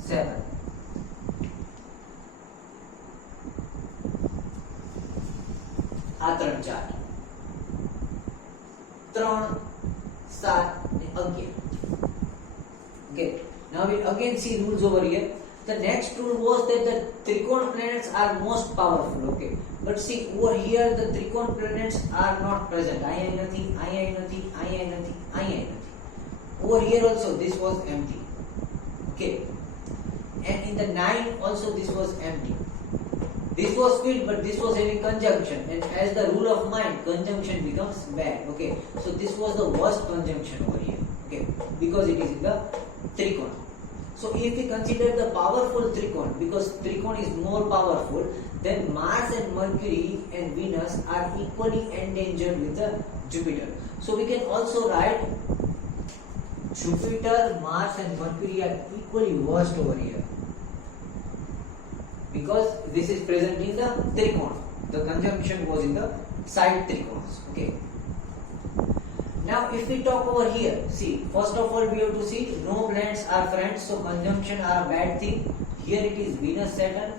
7. આ ત્રણ ચાર 3, 7 and 11. Okay, now we again see rules over here. The next rule was that the Trikona planets are most powerful. Okay, but see over here the Trikona planets are not present. Nothing, nothing, nothing. Over here also this was empty. Okay, and in the 9 also this was empty. This was filled, but this was having conjunction, and as the rule of mind, conjunction becomes bad. Okay, so this was the worst conjunction over here. Okay, because it is in the Trikona. So if we consider the powerful Trikona, because Trikona is more powerful, then Mars and Mercury and Venus are equally endangered with the Jupiter. So we can also write Jupiter, Mars and Mercury are equally worst over here, because this is present in the Trikona. The conjunction was in the side Trikonas. Okay. Now if we talk over here, see, first of all we have to see no planets are friends, so conjunction are a bad thing. Here it is Venus, Saturn.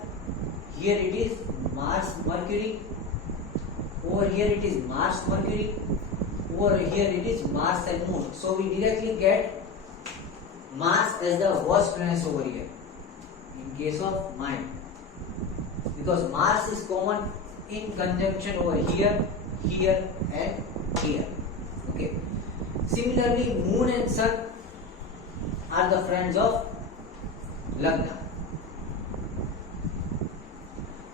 Here it is Mars, Mercury. Over here it is Mars, Mercury. Over here it is Mars and Moon. So we directly get Mars as the worst planet over here in case of mind, because Mars is common in conjunction over here, here and here. Okay. Similarly, Moon and Sun are the friends of Lagna.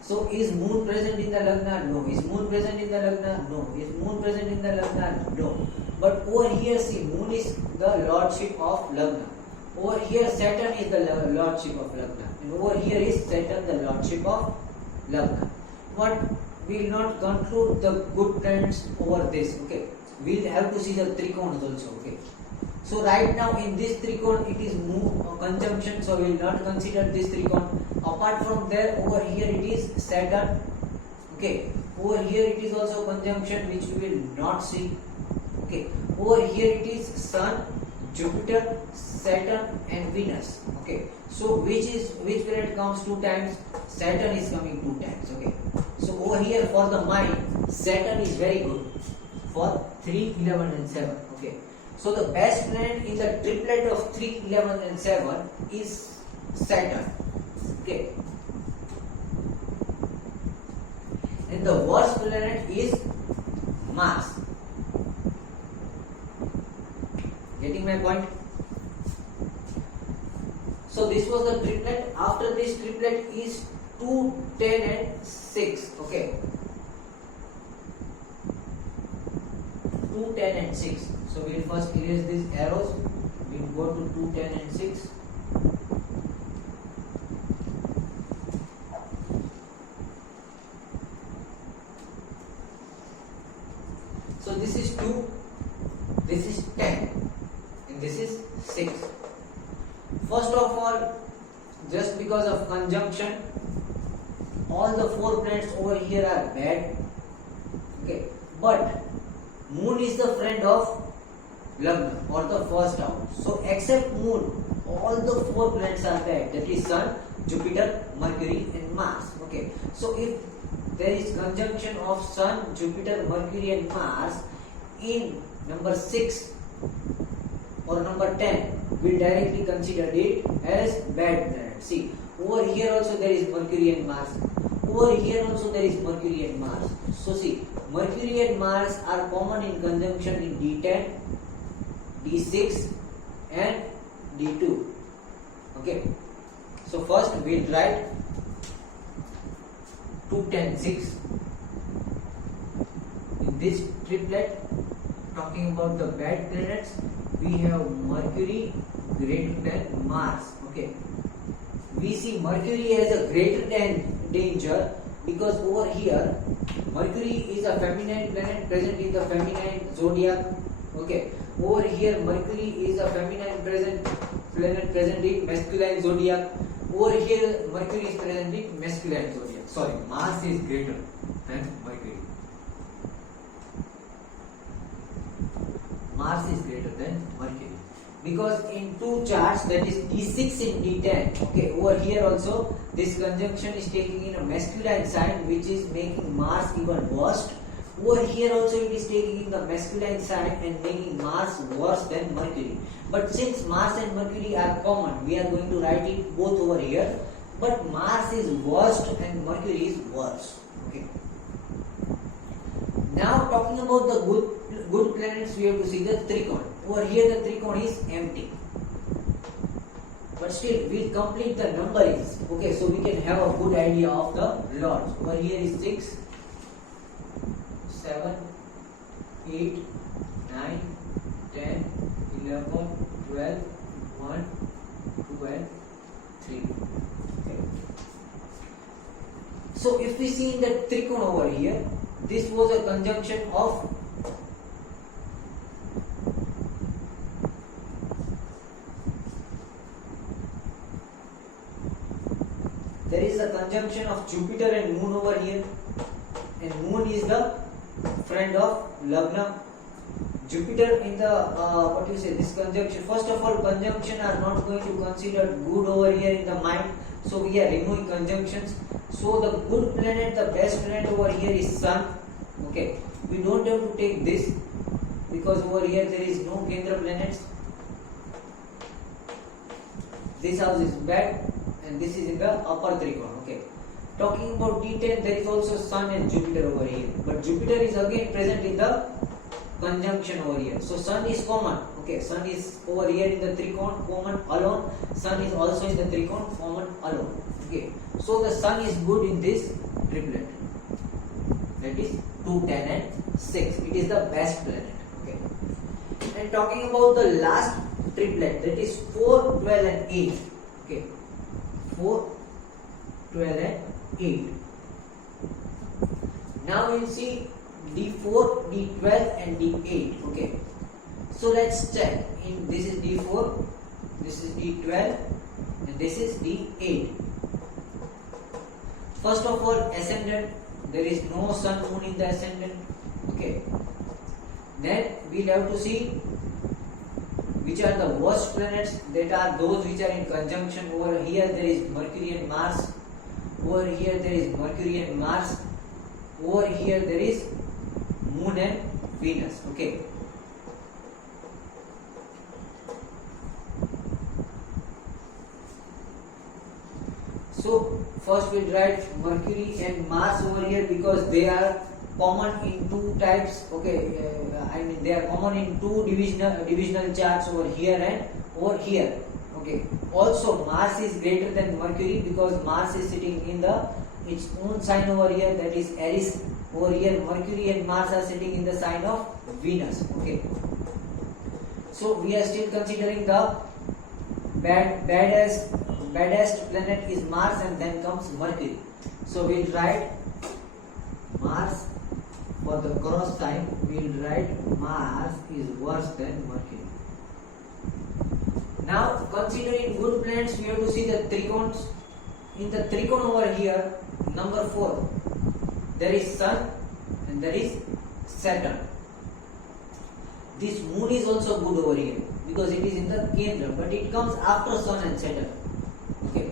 So is Moon present in the Lagna? No. Is Moon present in the Lagna? No. Is Moon present in the Lagna? No. But over here, see, Moon is the lordship of Lagna. Over here, Saturn is the lordship of Lagna. And over here is Saturn, the lordship of Lagna. But we will not conclude the good planets over this. Okay. We will have to see the Trikonas also. Okay. So right now in this Trikona it is conjunction, so we will not consider this Trikona. Apart from there, over here it is Saturn. Okay. Over here it is also conjunction, which we will not see. Okay. Over here it is Sun, Jupiter, Saturn and Venus. Okay, so which planet comes two times? Saturn is coming two times. Okay, so over here for the mind, Saturn is very good for 3, 11 and 7. Okay, so the best planet in the triplet of 3, 11 and 7 is Saturn. Okay, and the worst planet is Mars. Getting my point? So this was the triplet. After this triplet is 2, 10 and 6. Okay, 2, 10 and 6. So we will first erase these arrows. We will go to 2, 10 and 6. So this is 2, this is 10 and this is 6. First of all, just because of conjunction, all the 4 planets over here are bad. Okay, but Moon is the friend of Lagna or the first house. So except Moon, all the 4 planets are bad. That is Sun, Jupiter, Mercury and Mars. Okay, so if there is conjunction of Sun, Jupiter, Mercury and Mars in number 6 or number 10, we directly consider it as bad planet. See, over here also there is Mercury and Mars. Over here also there is Mercury and Mars. So see, Mercury and Mars are common in conjunction in D10, D6 and D2. Okay, so first we'll write 2, 10, 6. In this triplet, talking about the bad planets, we have Mercury greater than Mars. Okay, we see Mercury as a greater than danger because over here Mercury is a feminine planet present in the feminine zodiac. Okay, over here Mercury is a feminine planet present in masculine zodiac. Over here Mercury is present in masculine zodiac. Sorry, Mars is greater than Mercury. Mars is greater than Mercury because in two charts, that is D6 and D10. Okay, over here also this conjunction is taking in a masculine sign, which is making Mars even worse. Over here also it is taking in the masculine sign and making Mars worse than Mercury. But since Mars and Mercury are common, we are going to write it both over here. But Mars is worst and Mercury is worse. Okay. Now talking about the good planets, we have to see the Trikona. Over here the Trikona is empty. But still we'll complete the numberings. Okay, so we can have a good idea of the lords. Over here is 6, 7, 8, 9, 10, 11, 12, 1, 2 and 3. Okay. So if we see in the Trikona over here, this was a conjunction of there is a conjunction of Jupiter and Moon over here, and Moon is the friend of Lagna. Jupiter in the this conjunction. First of all, conjunction are not going to consider good over here in the mind, so we are removing conjunctions. So the good planet, the best planet over here is Sun. Okay, we don't have to take this because over here there is no Kendra planets. This house is bad and this is in the upper Trikona. Okay, talking about D10, there is also Sun and Jupiter over here, but Jupiter is again present in the conjunction over here. So Sun is common. Okay, Sun is over here in the Trikona, common alone. Sun is also in the Trikona, common alone. Okay, so the Sun is good in this triplet. That is 2, 10 and 6. It is the best planet. Okay, and talking about the last triplet, that is 4, 12 and 8. Okay, 4, 12 and 8. Now we'll see D4, D12 and D8. Okay, so let's check. In this is D4, this is D12 and this is D8. First of all, ascendant, there is no Sun, Moon in the ascendant. Okay, then we'll have to see which are the worst planets, that are those which are in conjunction. Over here there is Mercury and Mars, over here there is Mercury and Mars, over here there is Moon and Venus. Okay, so first we'll write Mercury and Mars over here because they are common in two types. Okay, I mean they are common in two divisional charts, over here and over here. Okay, also Mars is greater than Mercury because Mars is sitting in the its own sign over here, that is Aries. Over here Mercury and Mars are sitting in the sign of Venus. Okay, so we are still considering the baddest planet is Mars, and then comes Mercury. So we'll write Mars. For the cross sign, we'll write Mars is worse than Mercury. Now, considering good planets, we have to see the trigons. In the trigon over here, number 4, there is Sun and there is Saturn. This Moon is also good over here because it is in the Kendra, but it comes after Sun and Saturn. Okay.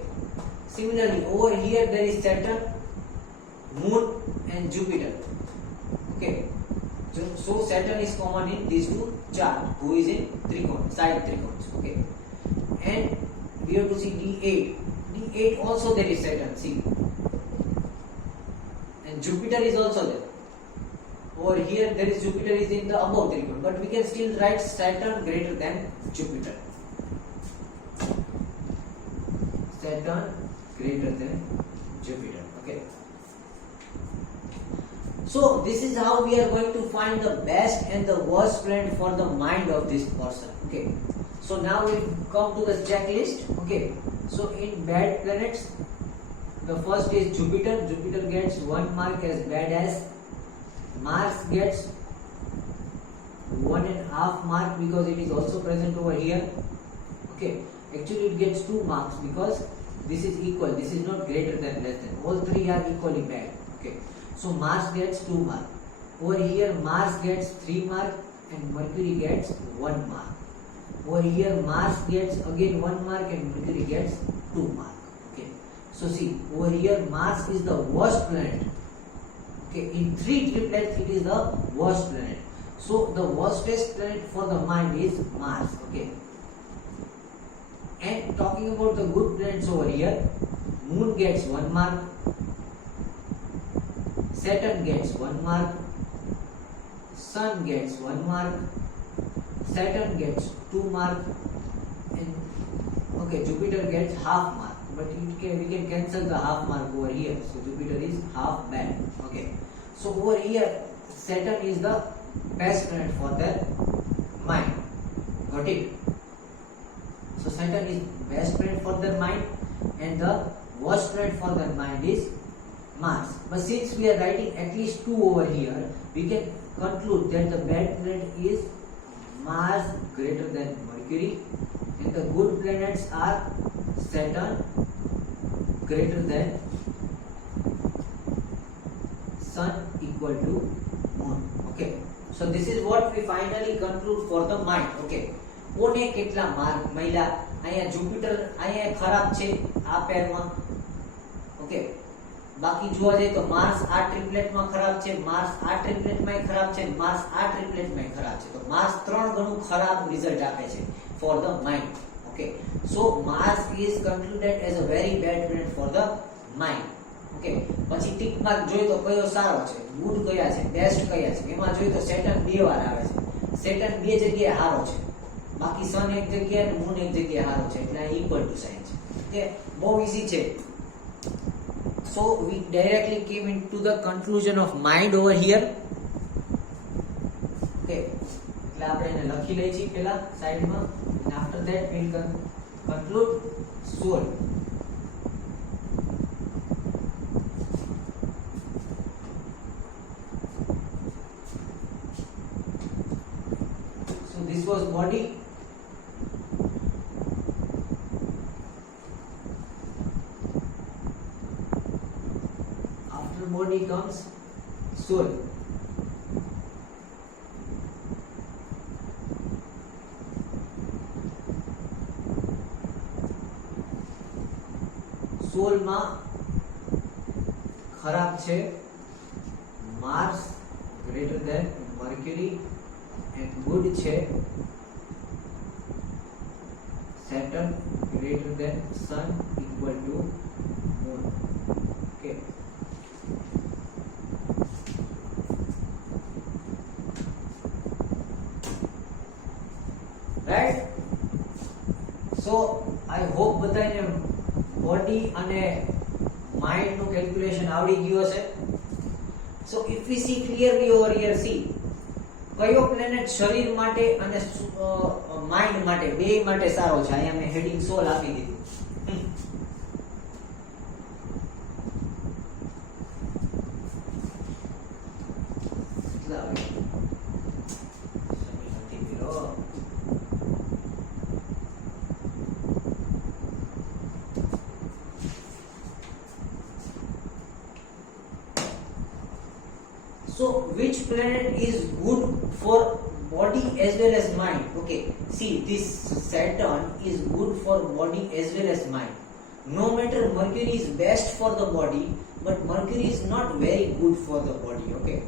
Similarly, over here there is Saturn, Moon and Jupiter. Okay, so Saturn is common in these two charts, who is in trigon, side trigons. Okay, and we have to see D8. D8 also there is Saturn. See, and Jupiter is also there. Over here there is Jupiter is in the above trigon, but we can still write Saturn greater than Jupiter. Saturn greater than Jupiter. Okay. So this is how we are going to find the best and the worst planet for the mind of this person. Okay. So now we come to the checklist. Okay. So in bad planets, the first is Jupiter. Jupiter gets 1 mark as bad as. Mars gets 1.5 mark because it is also present over here. Okay. Actually it gets 2 marks because this is equal. This is not greater than, less than. All three are equally bad. Okay. So Mars gets 2 mark. Over here Mars gets 3 mark and Mercury gets 1 mark. Over here Mars gets again 1 mark and Mercury gets 2 mark. Okay. So see, over here Mars is the worst planet. Okay, in 3 triplets it is the worst planet. So the worstest planet for the mind is Mars. Okay. And talking about the good planets over here, Moon gets 1 mark. Saturn gets 1 mark, Sun gets 1 mark, Saturn gets 2 mark, and okay, Jupiter gets half mark, but we can cancel the half mark over here. So Jupiter is half bad. Okay, so over here Saturn is the best planet for their mind. Got it? So Saturn is best planet for their mind, and the worst planet for their mind is Mars. But since we are writing at least 2 over here, we can conclude that the bad planet is Mars greater than Mercury, and the good planets are Saturn greater than Sun equal to Moon. Okay. So this is what we finally conclude for the mind. Okay. કોને કેટલા mark મળ્યા? અહીંયા Jupiter અહીંયા ખરાબ છે આ પેરમાં. Okay, બાકી જોવા જઈએ તો માર્સ આ ટ્રિપ્લેટમાં ખરાબ છે, માર્સ આ ટ્રિપ્લેટમાં ખરાબ છે, માર્સ આ ટ્રિપ્લેટમાં ખરાબ છે. તો માર્સ 3 ગણું ખરાબ રિઝલ્ટ આપે છે for the mind. Okay, so Mars is concluded as a very bad planet for the mind. Okay, પછી ટિક માર્ક જોઈએ તો કયો સારો છે, ગુડ કયા છે, બેસ્ટ કયા છે. એમાં જોઈએ તો સેટર્ન 2 વાર આવે છે. સેટર્ન 2 જગ્યાએ હારો છે, બાકી સન એક જગ્યાએ અને મૂન એક જગ્યાએ હારો છે, એટલે ઇક્વલ ટુ સાઇન છે. ઓકે, બહુ ઈઝી છે. So we directly came into the conclusion of mind over here. Okay, એટલે આપણે એને લખી લઈએ છીએ પહેલા સાઈડમાં, and after that we will conclude soul. So this was body. Body comes soul. સોલ માં ખરાબ છે Mars greater than Mercury and good છે Saturn greater than sun equal to moon. Okay, right. So I hope બધાને body અને mind નું calculation આવડી ગયું હશે. So if we see clearly over here, see કયો પ્લેનેટ શરીર માટે અને માઇન્ડ માટે બે માટે સારો છે. અહીંયા મેં હેડિંગ સોલ આપી દીધું. So which planet is good for body as well as mind? Okay, see, this Saturn is good for body as well as mind. No matter Mercury is best for the body, but Mercury is not very good for the body. Okay,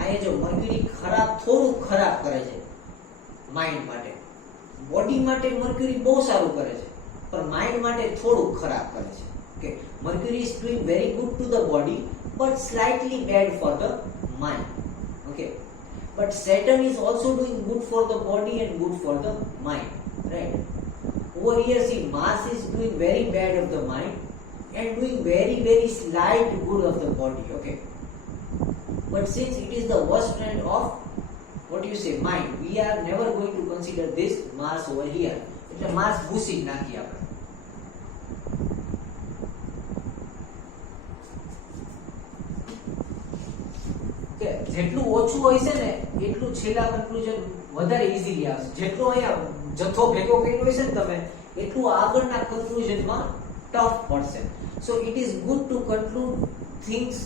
આયા જો Mercury થોડું ખરાબ કરે છે mind માટે. Body માટે Mercury બહુ સારું કરે છે, પણ માઇન્ડ માટે થોડું ખરાબ કરે છે. Okay, Mercury is doing very good to the body but slightly bad for the mind. Okay, but Saturn is also doing good for the body and good for the mind, right? Over here, see, Mars is doing very bad of the mind and doing very slight good of the body. Okay, but since it is the worst trend of what you say mind, we are never going to consider this Mars over here. એટલે Mars ભૂસી નાખી આપણે. જેટલું ઓછું હોય છે ને એટલું છેલ્લા કન્ક્લુઝન વધારે ઈઝીલી આવશે. જેટલો અહીંયા જથ્થો ભેગો કર્યો હોય છે ને તમે, એટલું આગળના કન્ક્લુઝનમાં ટફ પડશે. So it is good to conclude things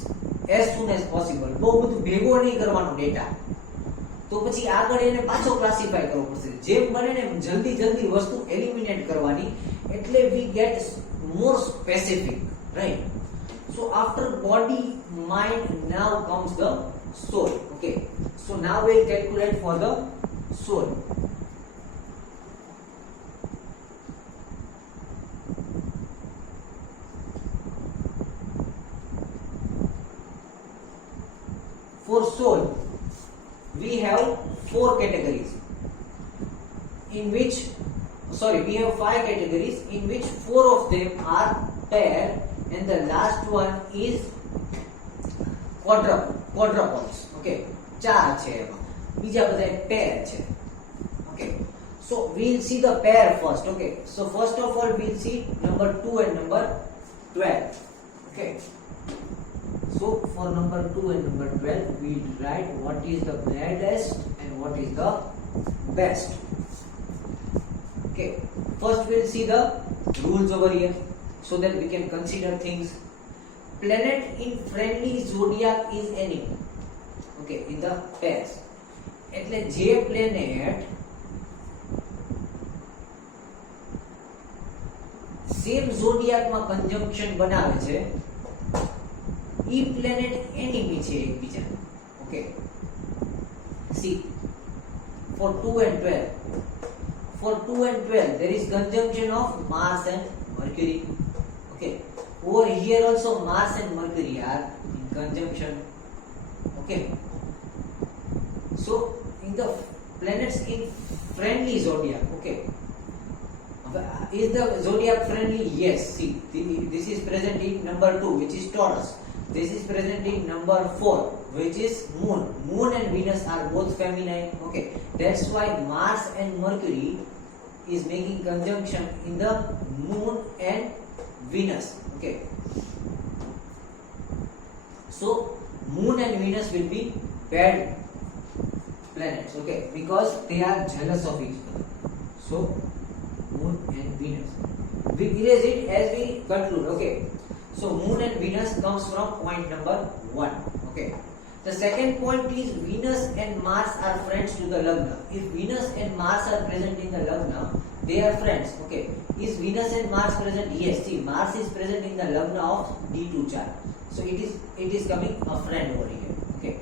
as soon as possible. બહુ બધું ભેગો નહીં કરવાનો ડેટા, તો પછી આગળ એને પાછો ક્લાસિફાય કરવો પડશે. જેમ બને ને જલ્દી વસ્તુ એલિમિનેટ કરવાની, એટલે we get more specific, right? So after body, mind, now comes the soul. Okay, so now we'll calculate for the soul. For soul, we have four categories, in which, we have five categories, in which four of them are pair, and the last one is quadruples. Okay, ચાર છે એમાં, બીજા બધા pair છે. Okay, so we'll see the pair first. Okay, so first of all we'll see number 2 and number 12. Okay, so for number 2 and number 12 we'll write what is the baddest and what is the best. Okay, first we'll see the rules over here, so that we can consider things. Planet in friendly zodiac is enemy. Okay, in the pairs. એટલે જે planet same zodiac માં conjunction બનાવે છે, ઈ planet enemy છે એકબીજા. Okay, see, for 2 and 12, for 2 and 12 there is conjunction of Mars and Mercury. Okay, over here also Mars and Mercury are in conjunction. Okay, so in the planets in friendly zodiac, okay, is the zodiac friendly? Yes. See, this is present in number 2, which is Taurus. This is present in number 4, which is Moon. Moon and Venus are both feminine. Okay, that's why Mars and Mercury is making conjunction in the Moon and Venus. Okay, so Moon and Venus will be bad planets. Okay, because they are jealous of each other. So Moon and Venus, we erase it as we conclude. Okay, so Moon and Venus comes from point number 1. Okay, the second point is Venus and Mars are friends to the Lagna. If Venus and Mars are present in the Lagna, they are friends. Okay, is Venus and Mars present? Yes. See, Mars is present in the Lagna of D2 chart, so it is coming a friend over here. Okay,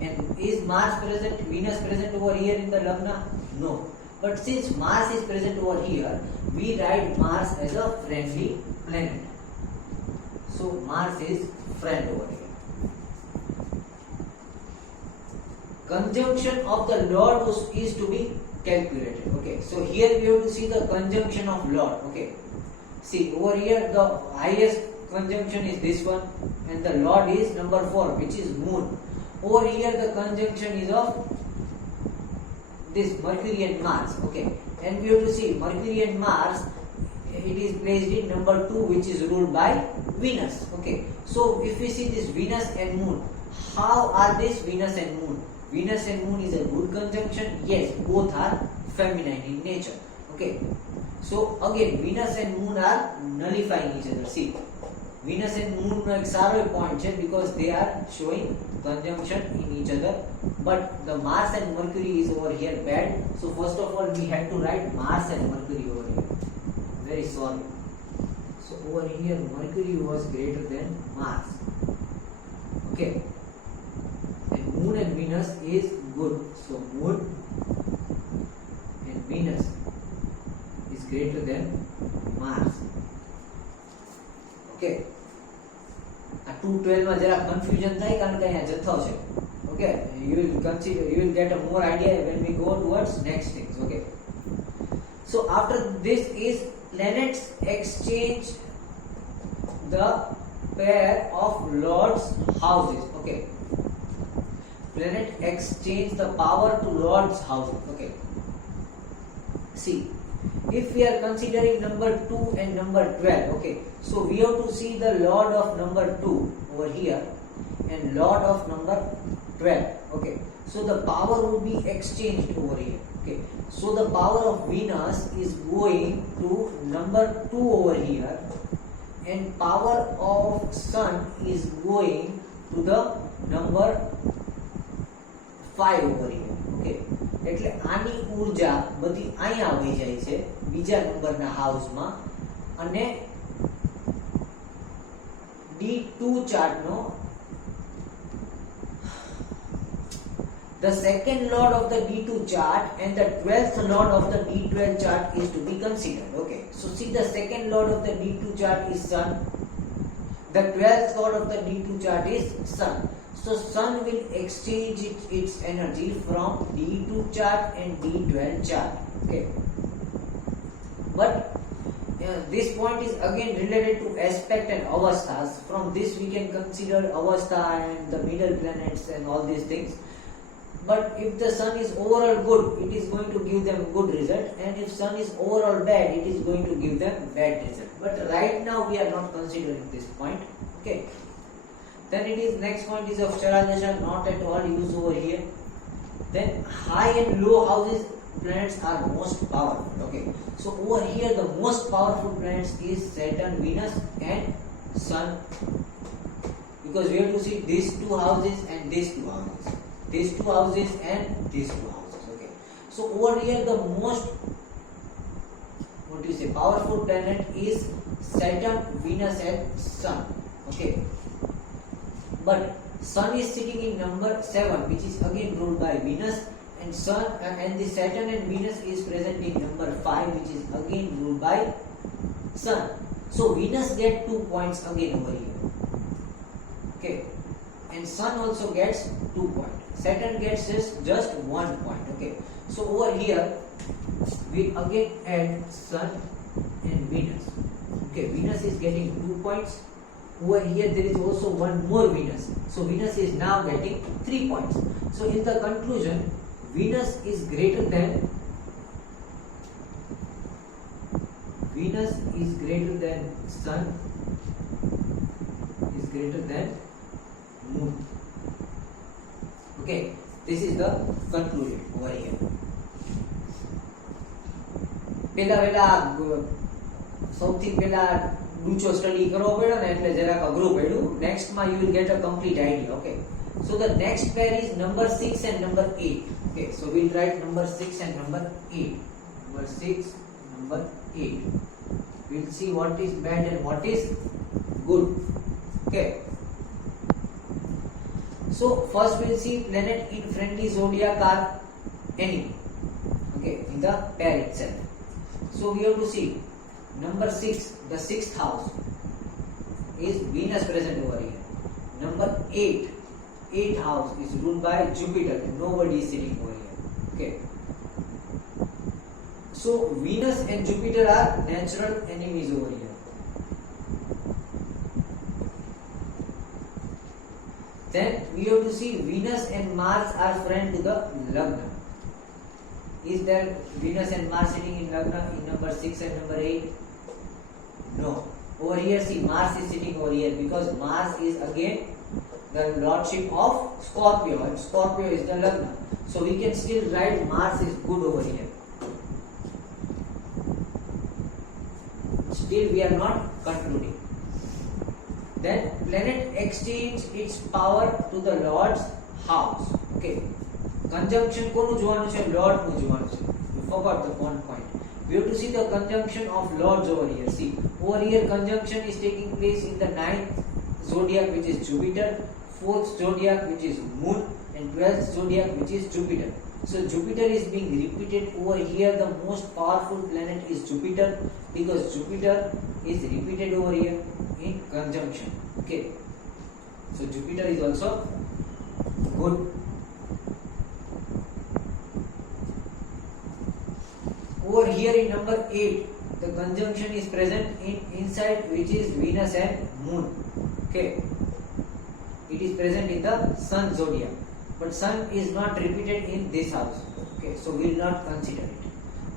and is Mars present? Venus present over here in the Lagna? No. But since Mars is present over here, we write Mars as a friendly planet. So Mars is friend over here. Conjunction of the Lord is to be calculated. Okay, so here we have to see the conjunction of Lord. Okay, see over here the highest conjunction is this one, and the Lord is number 4, which is Moon. Over here the conjunction is of this Mercury and Mars. Okay, and we have to see Mercury and Mars, it is placed in number 2, which is ruled by Venus. Okay, so if we see this Venus and Moon, how are this Venus and Moon? Venus and Moon is a good conjunction. Yes, both are feminine in nature. Okay, so again Venus and Moon are nullifying each other. See, Venus and Moon નો એક સારો point છે because they are showing conjunction in each other, but the Mars and Mercury is over here bad. So first of all we had to write Mars and Mercury over here. Very sorry. So over here Mercury was greater than Mars. Okay, and Moon and Venus is good. So Moon and Venus is greater than Mars. Okay, આ 212 માં જરા confusion થાય કારણ કે અહીંયા જથ્થો છે. Okay, you will get a more idea when we go towards next things. Okay, so after this is planets exchange the pair of Lord's houses. Okay, planet exchange the power to Lord's houses. Okay, see, if we are considering number 2 and number 12, okay, so we have to see the Lord of number 2 over here and Lord of number 12. Okay, so the power would be exchanged over here. Okay, so the power of Venus is going to number 2 over here, and power of Sun is going to the number 5 over here. Okay, એટલે આની ઊર્જા બધી અહીંયા આવી જાય છે બીજા નંબરના હાઉસમાં, અને D2 ચાર્ટનો the second lord of the D2 chart and the 12th lord of the D12 chart is to be considered. Okay, so see, the second lord of the D2 chart is Sun, the 12th lord of the D2 chart is Sun. So Sun will exchange its energy from D2 chart and D12 chart. Okay, but this point is again related to aspect and avasthas. From this we can consider avastha and the middle planets and all these things. But if the Sun is overall good, it is going to give them good result, and if Sun is overall bad, it is going to give them bad result. But right now we are not considering this point. Okay, then it is next point is of Charadasha, not at all used over here. Then high and low houses planets are most powerful. Okay, so over here the most powerful planets is Saturn, Venus and Sun, because we have to see these two houses and these two houses, these two houses and these two houses. Okay, so over here the most, what do you say, powerful planet is Saturn, Venus and Sun. Okay, but Sun is sitting in number 7, which is again ruled by Venus, and Sun and the Saturn and Venus is present in number 5, which is again ruled by Sun. So Venus get 2 points again over here. Okay, and Sun also gets 2 points. Saturn gets just 1 point. Okay, so over here we again add Sun and Venus. Okay, Venus is getting 2 points. Over here there is also one more Venus, so Venus is now getting 3 points. So in the conclusion, Venus is greater than Sun, is greater than Moon. Okay, this is the conclusion over here. પહેલા સૌથી પહેલા ડૂચો study કરવો પડ્યો ને એટલે જરાક અઘરું પડ્યું. નેક્સ્ટમાં you will get a complete idea. Okay, so the next pair is number 6 and number 8. Okay, so we'll write number 6 and number 8. Number 6, number 8. We'll see what is bad and what is good. Okay. So first we'll see planet in friendly zodiac are enemy. Okay, in the pair itself. So we have to see number 6, the 6th house is Venus present over here. Number 8, 8th house is ruled by Jupiter and nobody is sitting over here. Okay. So Venus and Jupiter are natural enemies over here. Then we have to see Venus and Mars are friend to the Lagna. Is there Venus and Mars sitting in Lagna in number 6 and number 8? No. Over here, see, Mars is sitting over here because Mars is again the lordship of Scorpio and Scorpio is the Lagna. So we can still write Mars is good over here. Still we are not concluding. Then planet exchange its power to the Lord's house. Okay. Conjunction કોનું જોવાનું છે? Lord નું જોવાનું છે. You forgot the one point. We have to see the conjunction of lords over here. See, over here conjunction is taking place in the 9th zodiac which is Jupiter, 4th zodiac which is Moon and 12th zodiac which is Jupiter. So Jupiter is being repeated over here. The most powerful planet is Jupiter because Jupiter is repeated over here in conjunction. Okay. So Jupiter is also good. Over here in number 8, the conjunction is present in inside which is Venus and Moon. Okay. It is present in the Sun zodiac. But Sun is not repeated in this house. Okay. So we will not consider it.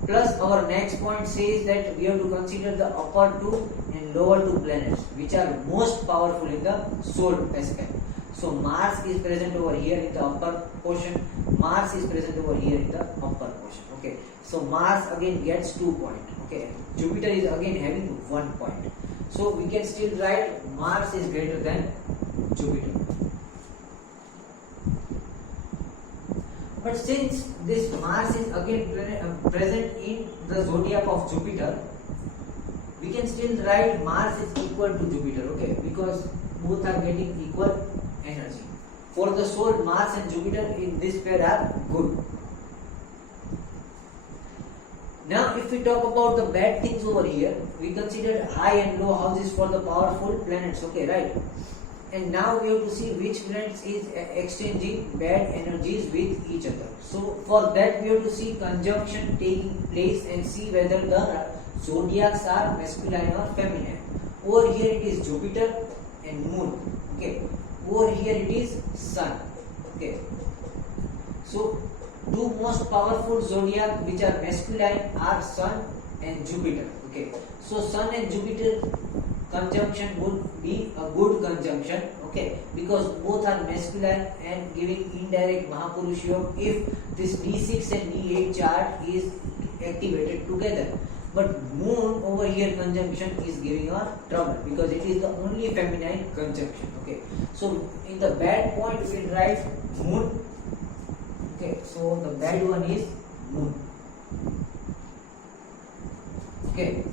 Plus our next point says that we have to consider the upper 2 and lower 2 planets which are most powerful in the solar aspect. So Mars is present over here in the upper portion. Mars is present over here in the upper portion. Okay. So Mars again gets 2 points. Okay. Jupiter is again having 1 point. So we can still write Mars is greater than Jupiter. But since this Mars is again present in the zodiac of Jupiter, we can still write Mars is equal to Jupiter, okay? Because both are getting equal energy. For the soul, Mars and Jupiter in this pair are good. Now, if we talk about the bad things over here, we considered high and low houses for the powerful planets, okay, right? And now we have to see which planets is exchanging bad energies with each other. So for that we have to see conjunction taking place and see whether the zodiacs are masculine or feminine. Over here it is Jupiter and Moon. Okay. Over here it is Sun. Okay. So two most powerful zodiac which are masculine are Sun and Jupiter. Okay. So Sun and Jupiter conjunction would be a good conjunction, okay, because both are masculine and giving indirect Mahapurusha Yoga if this D6 and D8 chart is activated together. But Moon over here conjunction is giving us trouble because it is the only feminine conjunction. Okay, so in the bad point we will write Moon. Okay, so the bad one is Moon. Okay.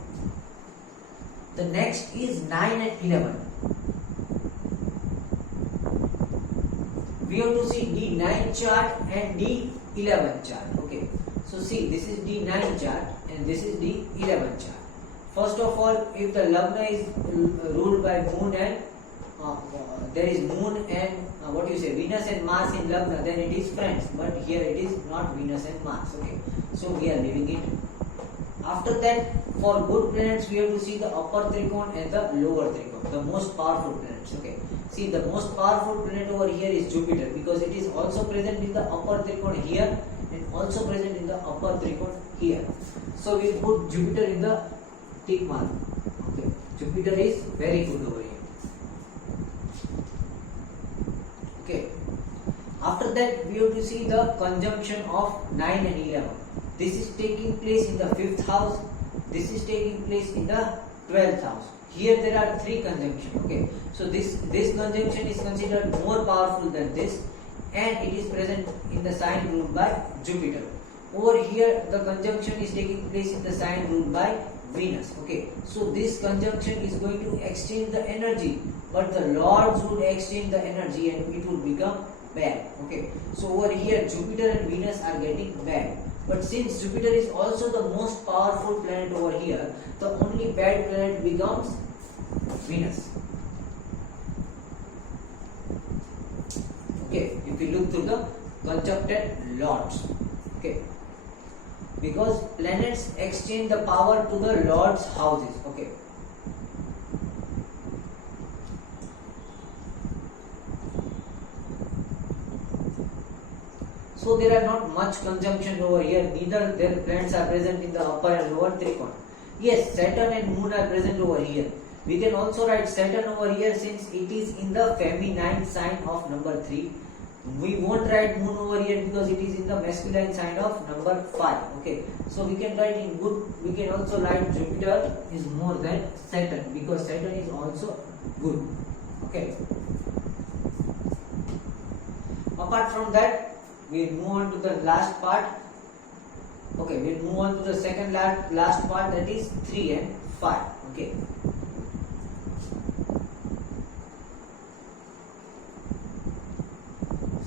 The next is 9 and 11. We have to see D9 chart and D11 chart. Okay. So see, this is D9 chart and this is D11 chart. First of all, if the Lagna is ruled by Moon and there is Moon and Venus and Mars in Lagna, then it is friends. But here it is not Venus and Mars. Okay. So we are leaving it. After that, for good planets, we have to see the upper trikon and the lower trikon, the most powerful planets. Okay. See, the most powerful planet over here is Jupiter because it is also present in the upper trikon here and also present in the upper trikon here. So we put Jupiter in the tick mark. Okay. Jupiter is very good over here. Okay. After that, we have to see the conjunction of 9 and 11. This is taking place in the 5th house. This is taking place in the 12th house. Here there are 3 conjunctions. Okay, so this conjunction is considered more powerful than this, and it is present in the sign ruled by Jupiter. Over here, the conjunction is taking place in the sign ruled by Venus. Okay, so this conjunction is going to exchange the energy, but the lords would exchange the energy and it would become bad. Okay, so over here, Jupiter and Venus are getting bad. But since Jupiter is also the most powerful planet over here, the only bad planet becomes Venus. Okay, if we look through the conjuncted lords. Okay, because planets exchange the power to the lords' houses. Okay. So there are not much conjunctions over here, neither their planets are present in the upper and lower tricon. Yes, Saturn and Moon are present over here. We can also write Saturn over here since it is in the feminine sign of number 3. We won't write Moon over here because it is in the masculine sign of number 5. Okay, so we can write in good, we can also write Jupiter is more than Saturn because Saturn is also good. Okay. Apart from that, we move on to the last part. Okay, we move on to the second last part, that is 3 and 5. Okay.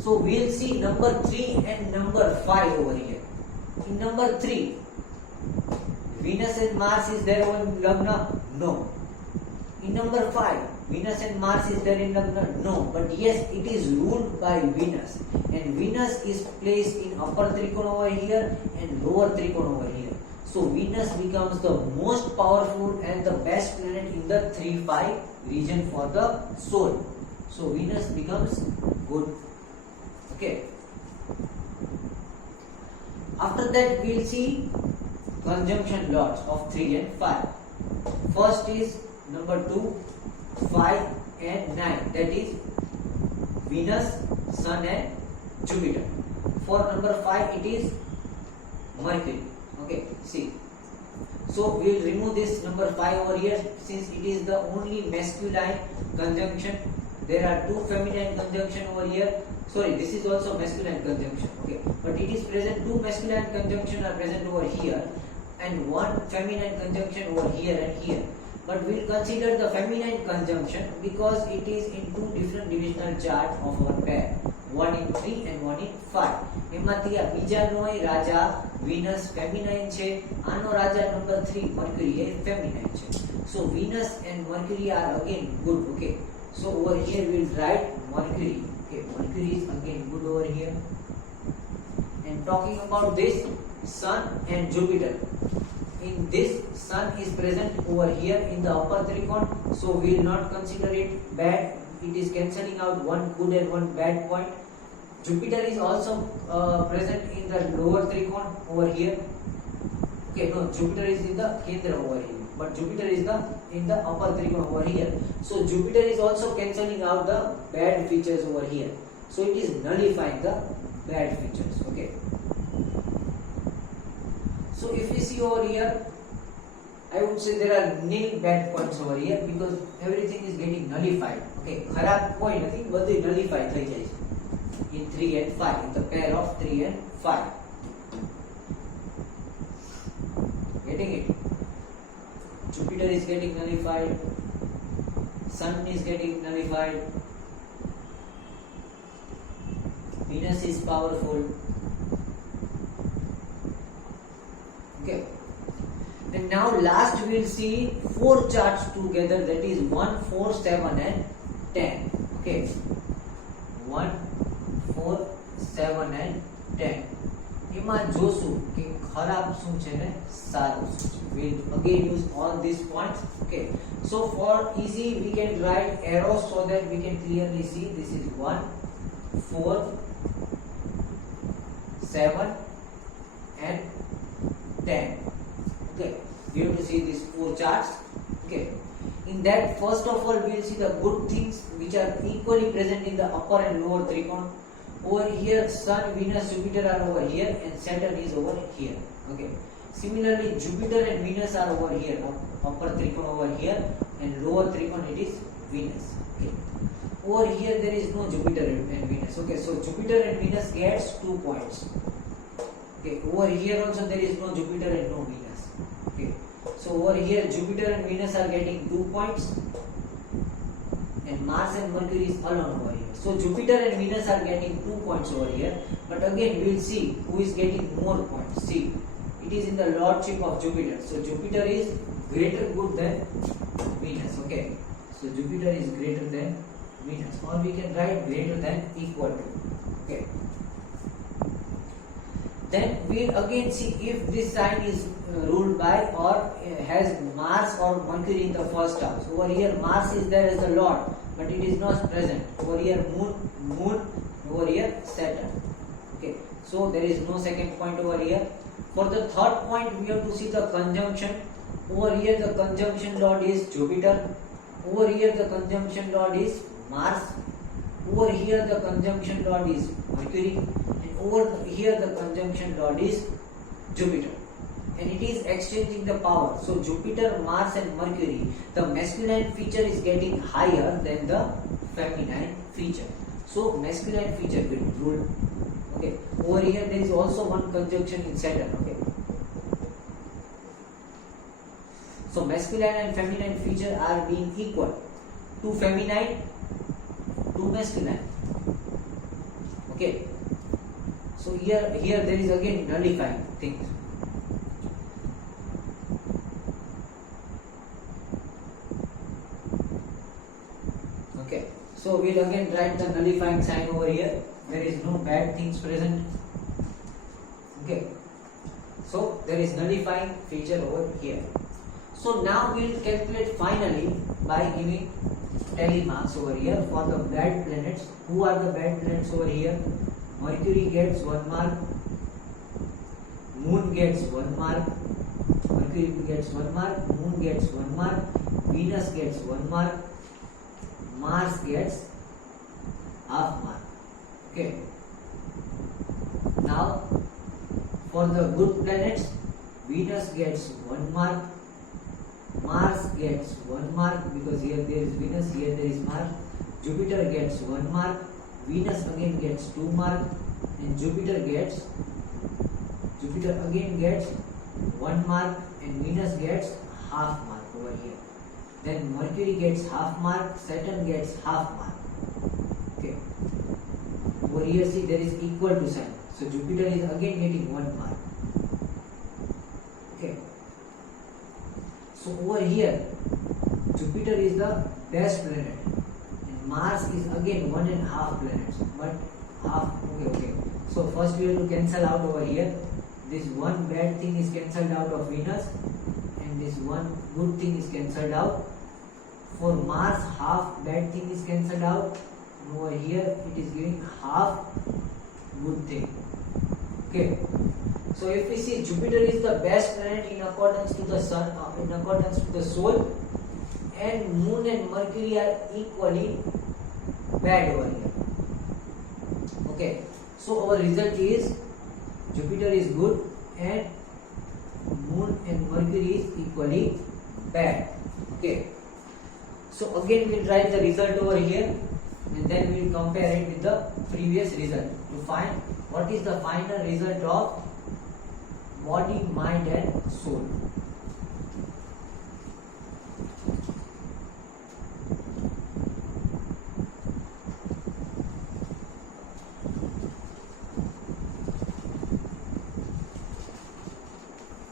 So we'll see number 3 and number 5 over here. In number 3, Venus and Mars is there over in Lagna? No. In number 5, Venus and Mars is there in Lagna? No. But yes, it is ruled by Venus. And Venus is placed in upper tricon over here and lower tricon over here. So Venus becomes the most powerful and the best planet in the 3-5 region for the soul. So Venus becomes good. Okay. After that, we will see conjunction lords of 3 and 5. First is number 2, 5 and 9. That is Venus, Sun and Jupiter. For number 5, it is Mercury. Okay, see. So we will remove this number 5 over here since it is the only masculine conjunction. There are 2 feminine conjunction over here. Sorry, this is also masculine conjunction. Okay, but it is present 2 masculine conjunction are present over here and 1 feminine conjunction over here and here. But we will consider the feminine conjunction because it is in 2 different divisional charts of our pair. 1 in 3 and 1 in 5. એમાંથી આ બીજાનો રાજા Venus feminine છે, આનો રાજા number 3 Mercury એ feminine છે. So Venus and Mercury are again good. Okay, so over here we will write Mercury. Okay, Mercury is again good over here. And talking about this Sun and Jupiter, in this Sun is present over here in the upper tricon, so we will not consider it bad. It is cancelling out one good and one bad point. Jupiter is also present in the lower tricon over here. Okay, no, Jupiter is in the Kendra over here, but Jupiter is in the upper tricon over here. So Jupiter is also cancelling out the bad features over here. So it is nullifying the bad features. Okay. So if we see over here, I would say there are nil bad points over here because everything is getting nullified. Okay, ખરાબ કોઈ નથી, બધું nullify થઈ જાય છે in 3 and 5, in the pair of 3 and 5. Getting it? Jupiter is getting nullified, Sun is getting nullified, Venus is powerful. Okay. And now last we will see 4 charts together, that is 1, 4, 7 and 10. Okay. 1, 4, 7 and 10. એમાં જોશું કે ખરાબ શું છે ને સારું શું છે. We will again use all these points. Okay. So for easy we can write arrows so that we can clearly see this is 1, 4, 7 and 10. Okay, we have to see these 4 charts. Okay, in that first of all we will see the good things which are equally present in the upper and lower tricon. Over here Sun, Venus, Jupiter are over here and Saturn is over here. Okay, similarly Jupiter and Venus are over here, upper tricon over here and lower tricon it is Venus. Okay, over here there is no Jupiter and Venus. Okay, so Jupiter and Venus gets 2 points. Okay, over here also there is no Jupiter and no Venus. Okay, so over here Jupiter and Venus are getting 2 points, and Mars and Mercury is alone over here. So Jupiter and Venus are getting 2 points over here, but again we will see who is getting more points. See, it is in the lordship of Jupiter. So Jupiter is greater good than Venus. Okay, so Jupiter is greater than Venus, or we can write greater than equal to. Okay. Then we will again see if this sign is ruled by or has Mars or Mercury in the first house. Over here Mars is there as the Lord, but it is not present. Over here Moon, over here Saturn. Okay, so there is no second point over here. For the third point we have to see the conjunction. Over here the conjunction lord is Jupiter. Over here the conjunction lord is Mars. Over here the conjunction lord is Mercury. Over here the conjunction lord is Jupiter, and it is exchanging the power. So Jupiter, Mars and Mercury, the masculine feature is getting higher than the feminine feature. So masculine feature will rule. Okay, over here there is also one conjunction in Saturn. Okay, so masculine and feminine feature are being equal. 2 feminine, 2 masculine. Okay. So here there is again nullifying things. Okay, so we'll again write the nullifying sign over here. There is no bad things present. Okay, so there is nullifying feature over here. So now we'll calculate finally by giving tally marks over here for the bad planets. Who are the bad planets over here? Mercury gets 1 mark, Moon gets 1 mark, Mercury gets 1 mark, Moon gets 1 mark, Venus gets 1 mark, Mars gets half mark. Okay. Now for the good planets, Venus gets 1 mark, Mars gets 1 mark because here there is Venus, here there is Mars, Jupiter gets 1 mark, Venus again gets 2 mark, and Jupiter again gets 1 mark, and Venus gets half mark over here. Then Mercury gets half mark, Saturn gets half mark. Okay. Over here see there is equal to sign. So Jupiter is again getting 1 mark. Okay. So over here Jupiter is the best planet. Mars is again 1.5 planets, but half. Okay. So first we have to cancel out over here. This one bad thing is cancelled out of Venus, and this one good thing is cancelled out. For Mars, half bad thing is cancelled out. And over here it is giving half good thing. Okay. So if we see Jupiter is the best planet in accordance to the Sun, in accordance to the soul, and Moon and Mercury are equally bad over here. Okay, so our result is Jupiter is good and Moon and Mercury is equally bad. Okay, so again we'll write the result over here, and then we'll compare it with the previous result to find what is the final result of body, mind and soul.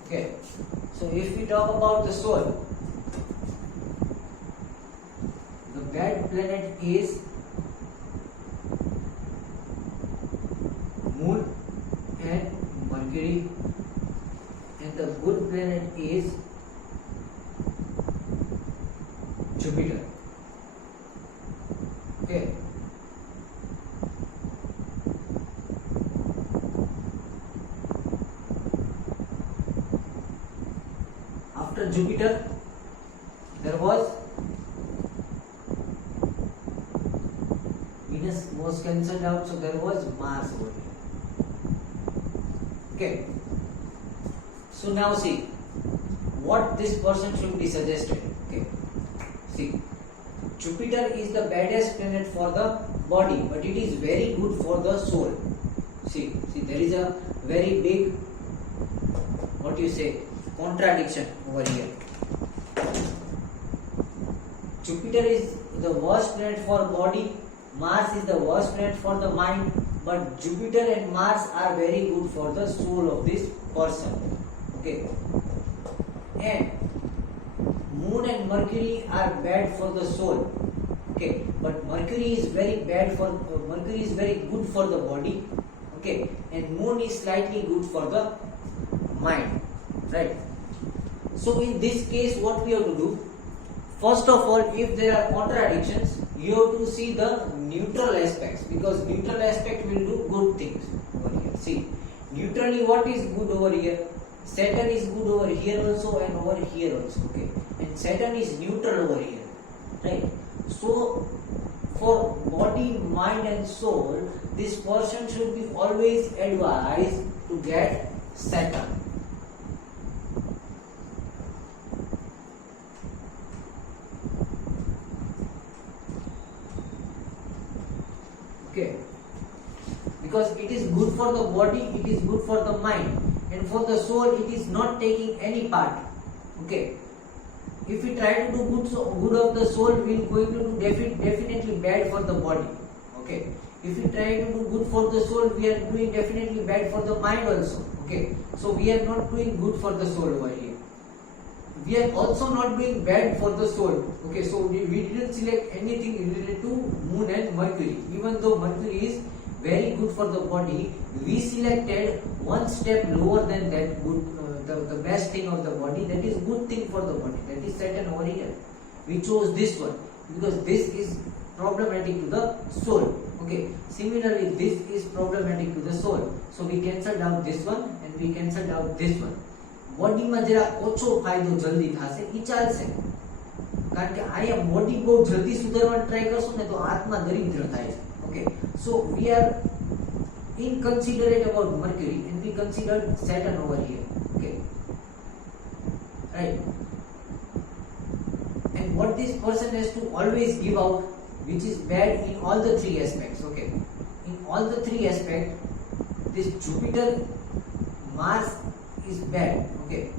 Okay, so if we talk about the soul, the bad planet is Moon and Mercury, and the good planet is Jupiter. Okay. After Jupiter, there was Venus was cancelled out, so there was Mars over here. Okay. So now see what this person should be suggested. Okay. See, Jupiter is the baddest planet for the body, but it is very good for the soul. See, there is a very big, what you say, contradiction over here. Jupiter is the worst planet for body, Mars is the worst planet for the mind, but Jupiter and Mars are very good for the soul of this person. Okay. And Moon and Mercury are bad for the soul. Okay, but Mercury is very good for the body. Okay, and Moon is slightly good for the mind. Right. So in this case, what we have to do? First of all, if there are contradictions, you have to see the neutral aspects, because neutral aspect will do good things over here. See, neutrally what is good over here? Saturn is good over here also and over here also. Okay, and Saturn is neutral over here. Right. So for body, mind and soul, this person should be always advised to get Saturn. Okay, because it is good for the body, it is good for the mind, and for the soul it is not taking any part. Okay, if we try to do good of the soul, we are going to do definitely bad for the body. Okay, if we try to do good for the soul, we are doing definitely bad for the mind also. Okay, so we are not doing good for the soul over here. We are also not doing bad for the soul. Okay, so we didn't select anything related to Moon and Mercury. Even though Mercury is very good for the body, we selected one step lower than that good, the best thing of the body, that is good thing for the body, that is Saturn over here. We chose this one because this is problematic to the soul. Okay, similarly this is problematic to the soul. So we cancelled out this one and we cancelled out this one. બોડીમાં જરા ઓછો ફાયદો જલ્દી થશે ઈ ચાલશે, કારણ કે આયા બોડી બહુ જલ્દી સુધારવાનો ટ્રાય કરશું ને તો આત્મા દરિદ્ર થાય છે. Okay, so we are inconsiderate about Mercury and we considered Saturn over here. Okay, right. And what this person has to always give out, which is bad in all the three aspects. Okay, in all the three aspects, this Jupiter, Mars is bad. Okay,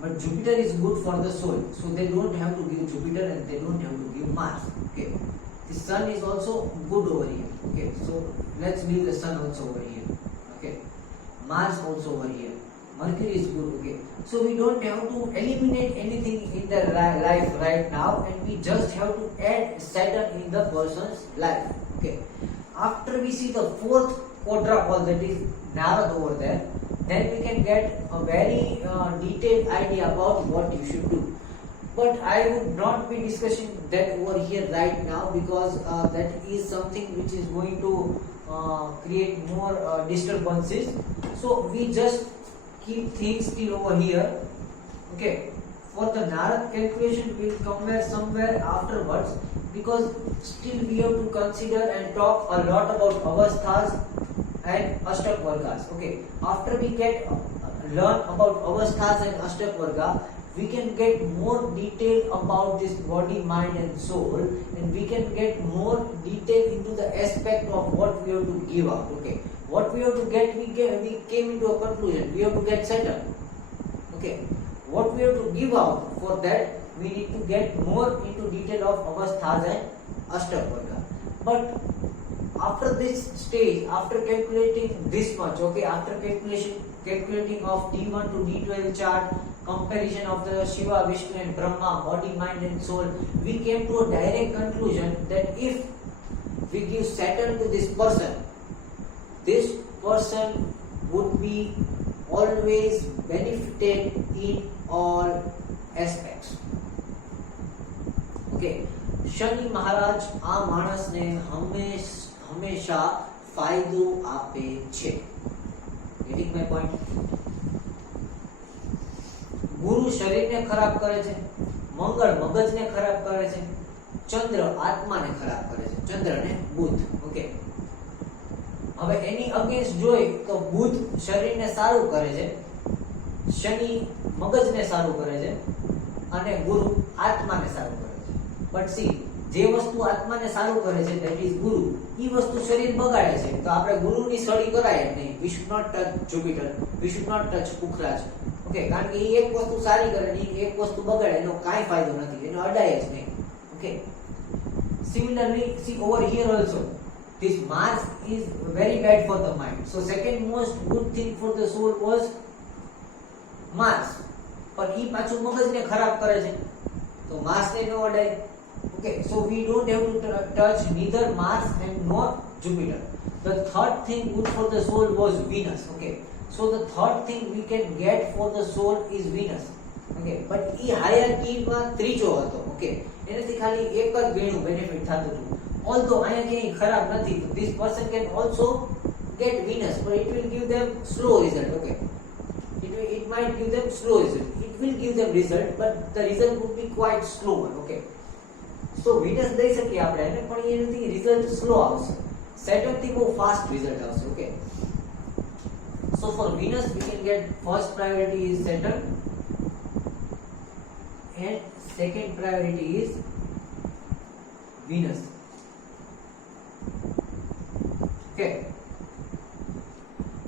but Jupiter is good for the soul, so they don't have to give Jupiter and they don't have to give Mars. Okay, the Sun is also good over here. Okay, so let's leave the Sun also over here. Okay, Mars also over here, Mercury is good. Okay, so we don't have to eliminate anything in their life right now, and we just have to add Saturn in the person's life. Okay, after we see the fourth quadrupole, that is Narad over there, then we can get a very detailed idea about what you should do. But I would not be discussing that over here right now, because that is something which is going to create more disturbances. So we just keep things still over here. Okay, for the Narad calculation we will come somewhere afterwards, because still we have to consider and talk a lot about avasthas and Ashtak Vargas. Okay, after we get learn about avasthas and Ashtak Varga, we can get more detail about this body, mind and soul, and we can get more detail into the aspect of what we have to give out. Okay, what we have to get, we came into a conclusion, we have to get Saturn. Okay, what we have to give out, for that we need to get more into detail of avasthas and Ashtak Varga. But after this stage, after calculating this much, okay, after calculating of D1 to D12 chart, comparison of the Shiva, Vishnu and Brahma, body, mind and soul, we came to a direct conclusion that if we give Saturn to this person would be always benefited in all aspects. Okay, શનિ મહારાજ આ માણસને હંમેશા ફાયદો આપે છે. Getting my point? ગુરુ શરીરને ખરાબ કરે છે, મંગળ મગજને ખરાબ કરે છે, ચંદ્ર આત્માને ખરાબ કરે છે, ચંદ્ર ને બુધ. ઓકે, હવે એની અગેન્સ્ટ જોઈ તો બુધ શરીરને સારું કરે છે, શનિ મગજને સારું કરે છે અને ગુરુ આત્માને સારું કરે છે. બટ સી, જે વસ્તુ આત્માને સારું કરે છે ધેટ ઇઝ ગુરુ, ઈ વસ્તુ શરીર બગાડે છે તો આપણે ગુરુની સ્ટડી કરાય જ નહીં. We should not touch Jupiter, we should not touch pukhraj. Okay, કારણ કે એ એક વસ્તુ સારી કરે ને એક વસ્તુ બગાડે એનો કાંઈ ફાયદો નથી, એનો અડાય જ નહીં. Okay, similarly see over here also this Mars is very bad for the mind. So second most good thing for the soul was Mars. પણ ઈ પાછું મગજને ખરાબ કરે છે તો માર્સને નો અડાય. Okay, so we don't have to touch neither Mars and nor Jupiter. The third thing good for the soul was Venus. Okay, so the third thing we can get for the soul is Venus. Okay, but ઈ હાયરાર્કીમાં ત્રીજો હતો. Okay, એનાથી ખાલી એક જ ગણું benefit થતું હતું. Although અહીંયા ક્યાંય ખરાબ નથી, this person can also get Venus, but it will give them slow result. Okay, it might give them slow result. It will give them result, but the result would be quite slow. Okay, so Venus દઈ શકીએ આપણે એને, પણ એનાથી result slow આવશે. સેટર્ન થી બહુ fast result આવશે. Okay, so for Venus we can get first priority is Saturn and second priority is Venus. Okay,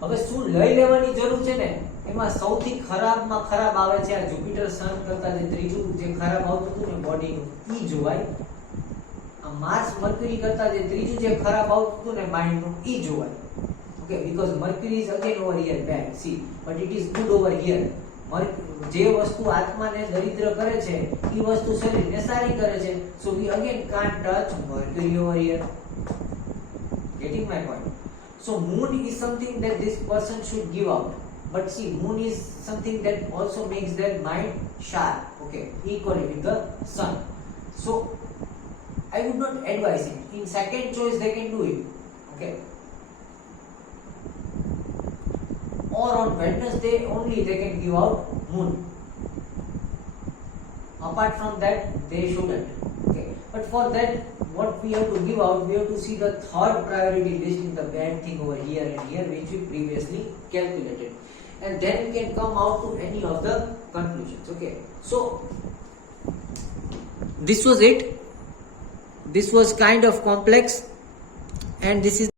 હવે શું લઈ લેવાની જરૂર છે ને, એમાં સૌથી ખરાબમાં ખરાબ આવે છે આ જુપિટર સન કરતા જે ત્રીજું જે ખરાબ આવતું હતું ને બોડીનું ઈ જોવાય. આ માર્સ મર્ક્યુરી કરતા જે ત્રીજું જે ખરાબ આવતું હતું ને માઇન્ડનું ઈ જોવાય. Okay, because Mercury is again over here bad, see, but it is good over here. જે વસ્તુ આત્માને દરિદ્ર કરે છે ઈ વસ્તુ શરીરને સારી કરે છે. So we again can't touch Mercury over here. Getting my point? So moon is something that this person should give out. But see, moon is something that also makes their mind sharp. Okay, equally with the sun. So I would not advise it. In second choice they can do it. Okay. Or on Wednesday only they can give out moon. Apart from that they shouldn't. Okay. But for that what we have to give out, we have to see the third priority list in the bad thing over here and here which we previously calculated. And then we can come out to any of the conclusions. Okay, so this was it. This was kind of complex and this is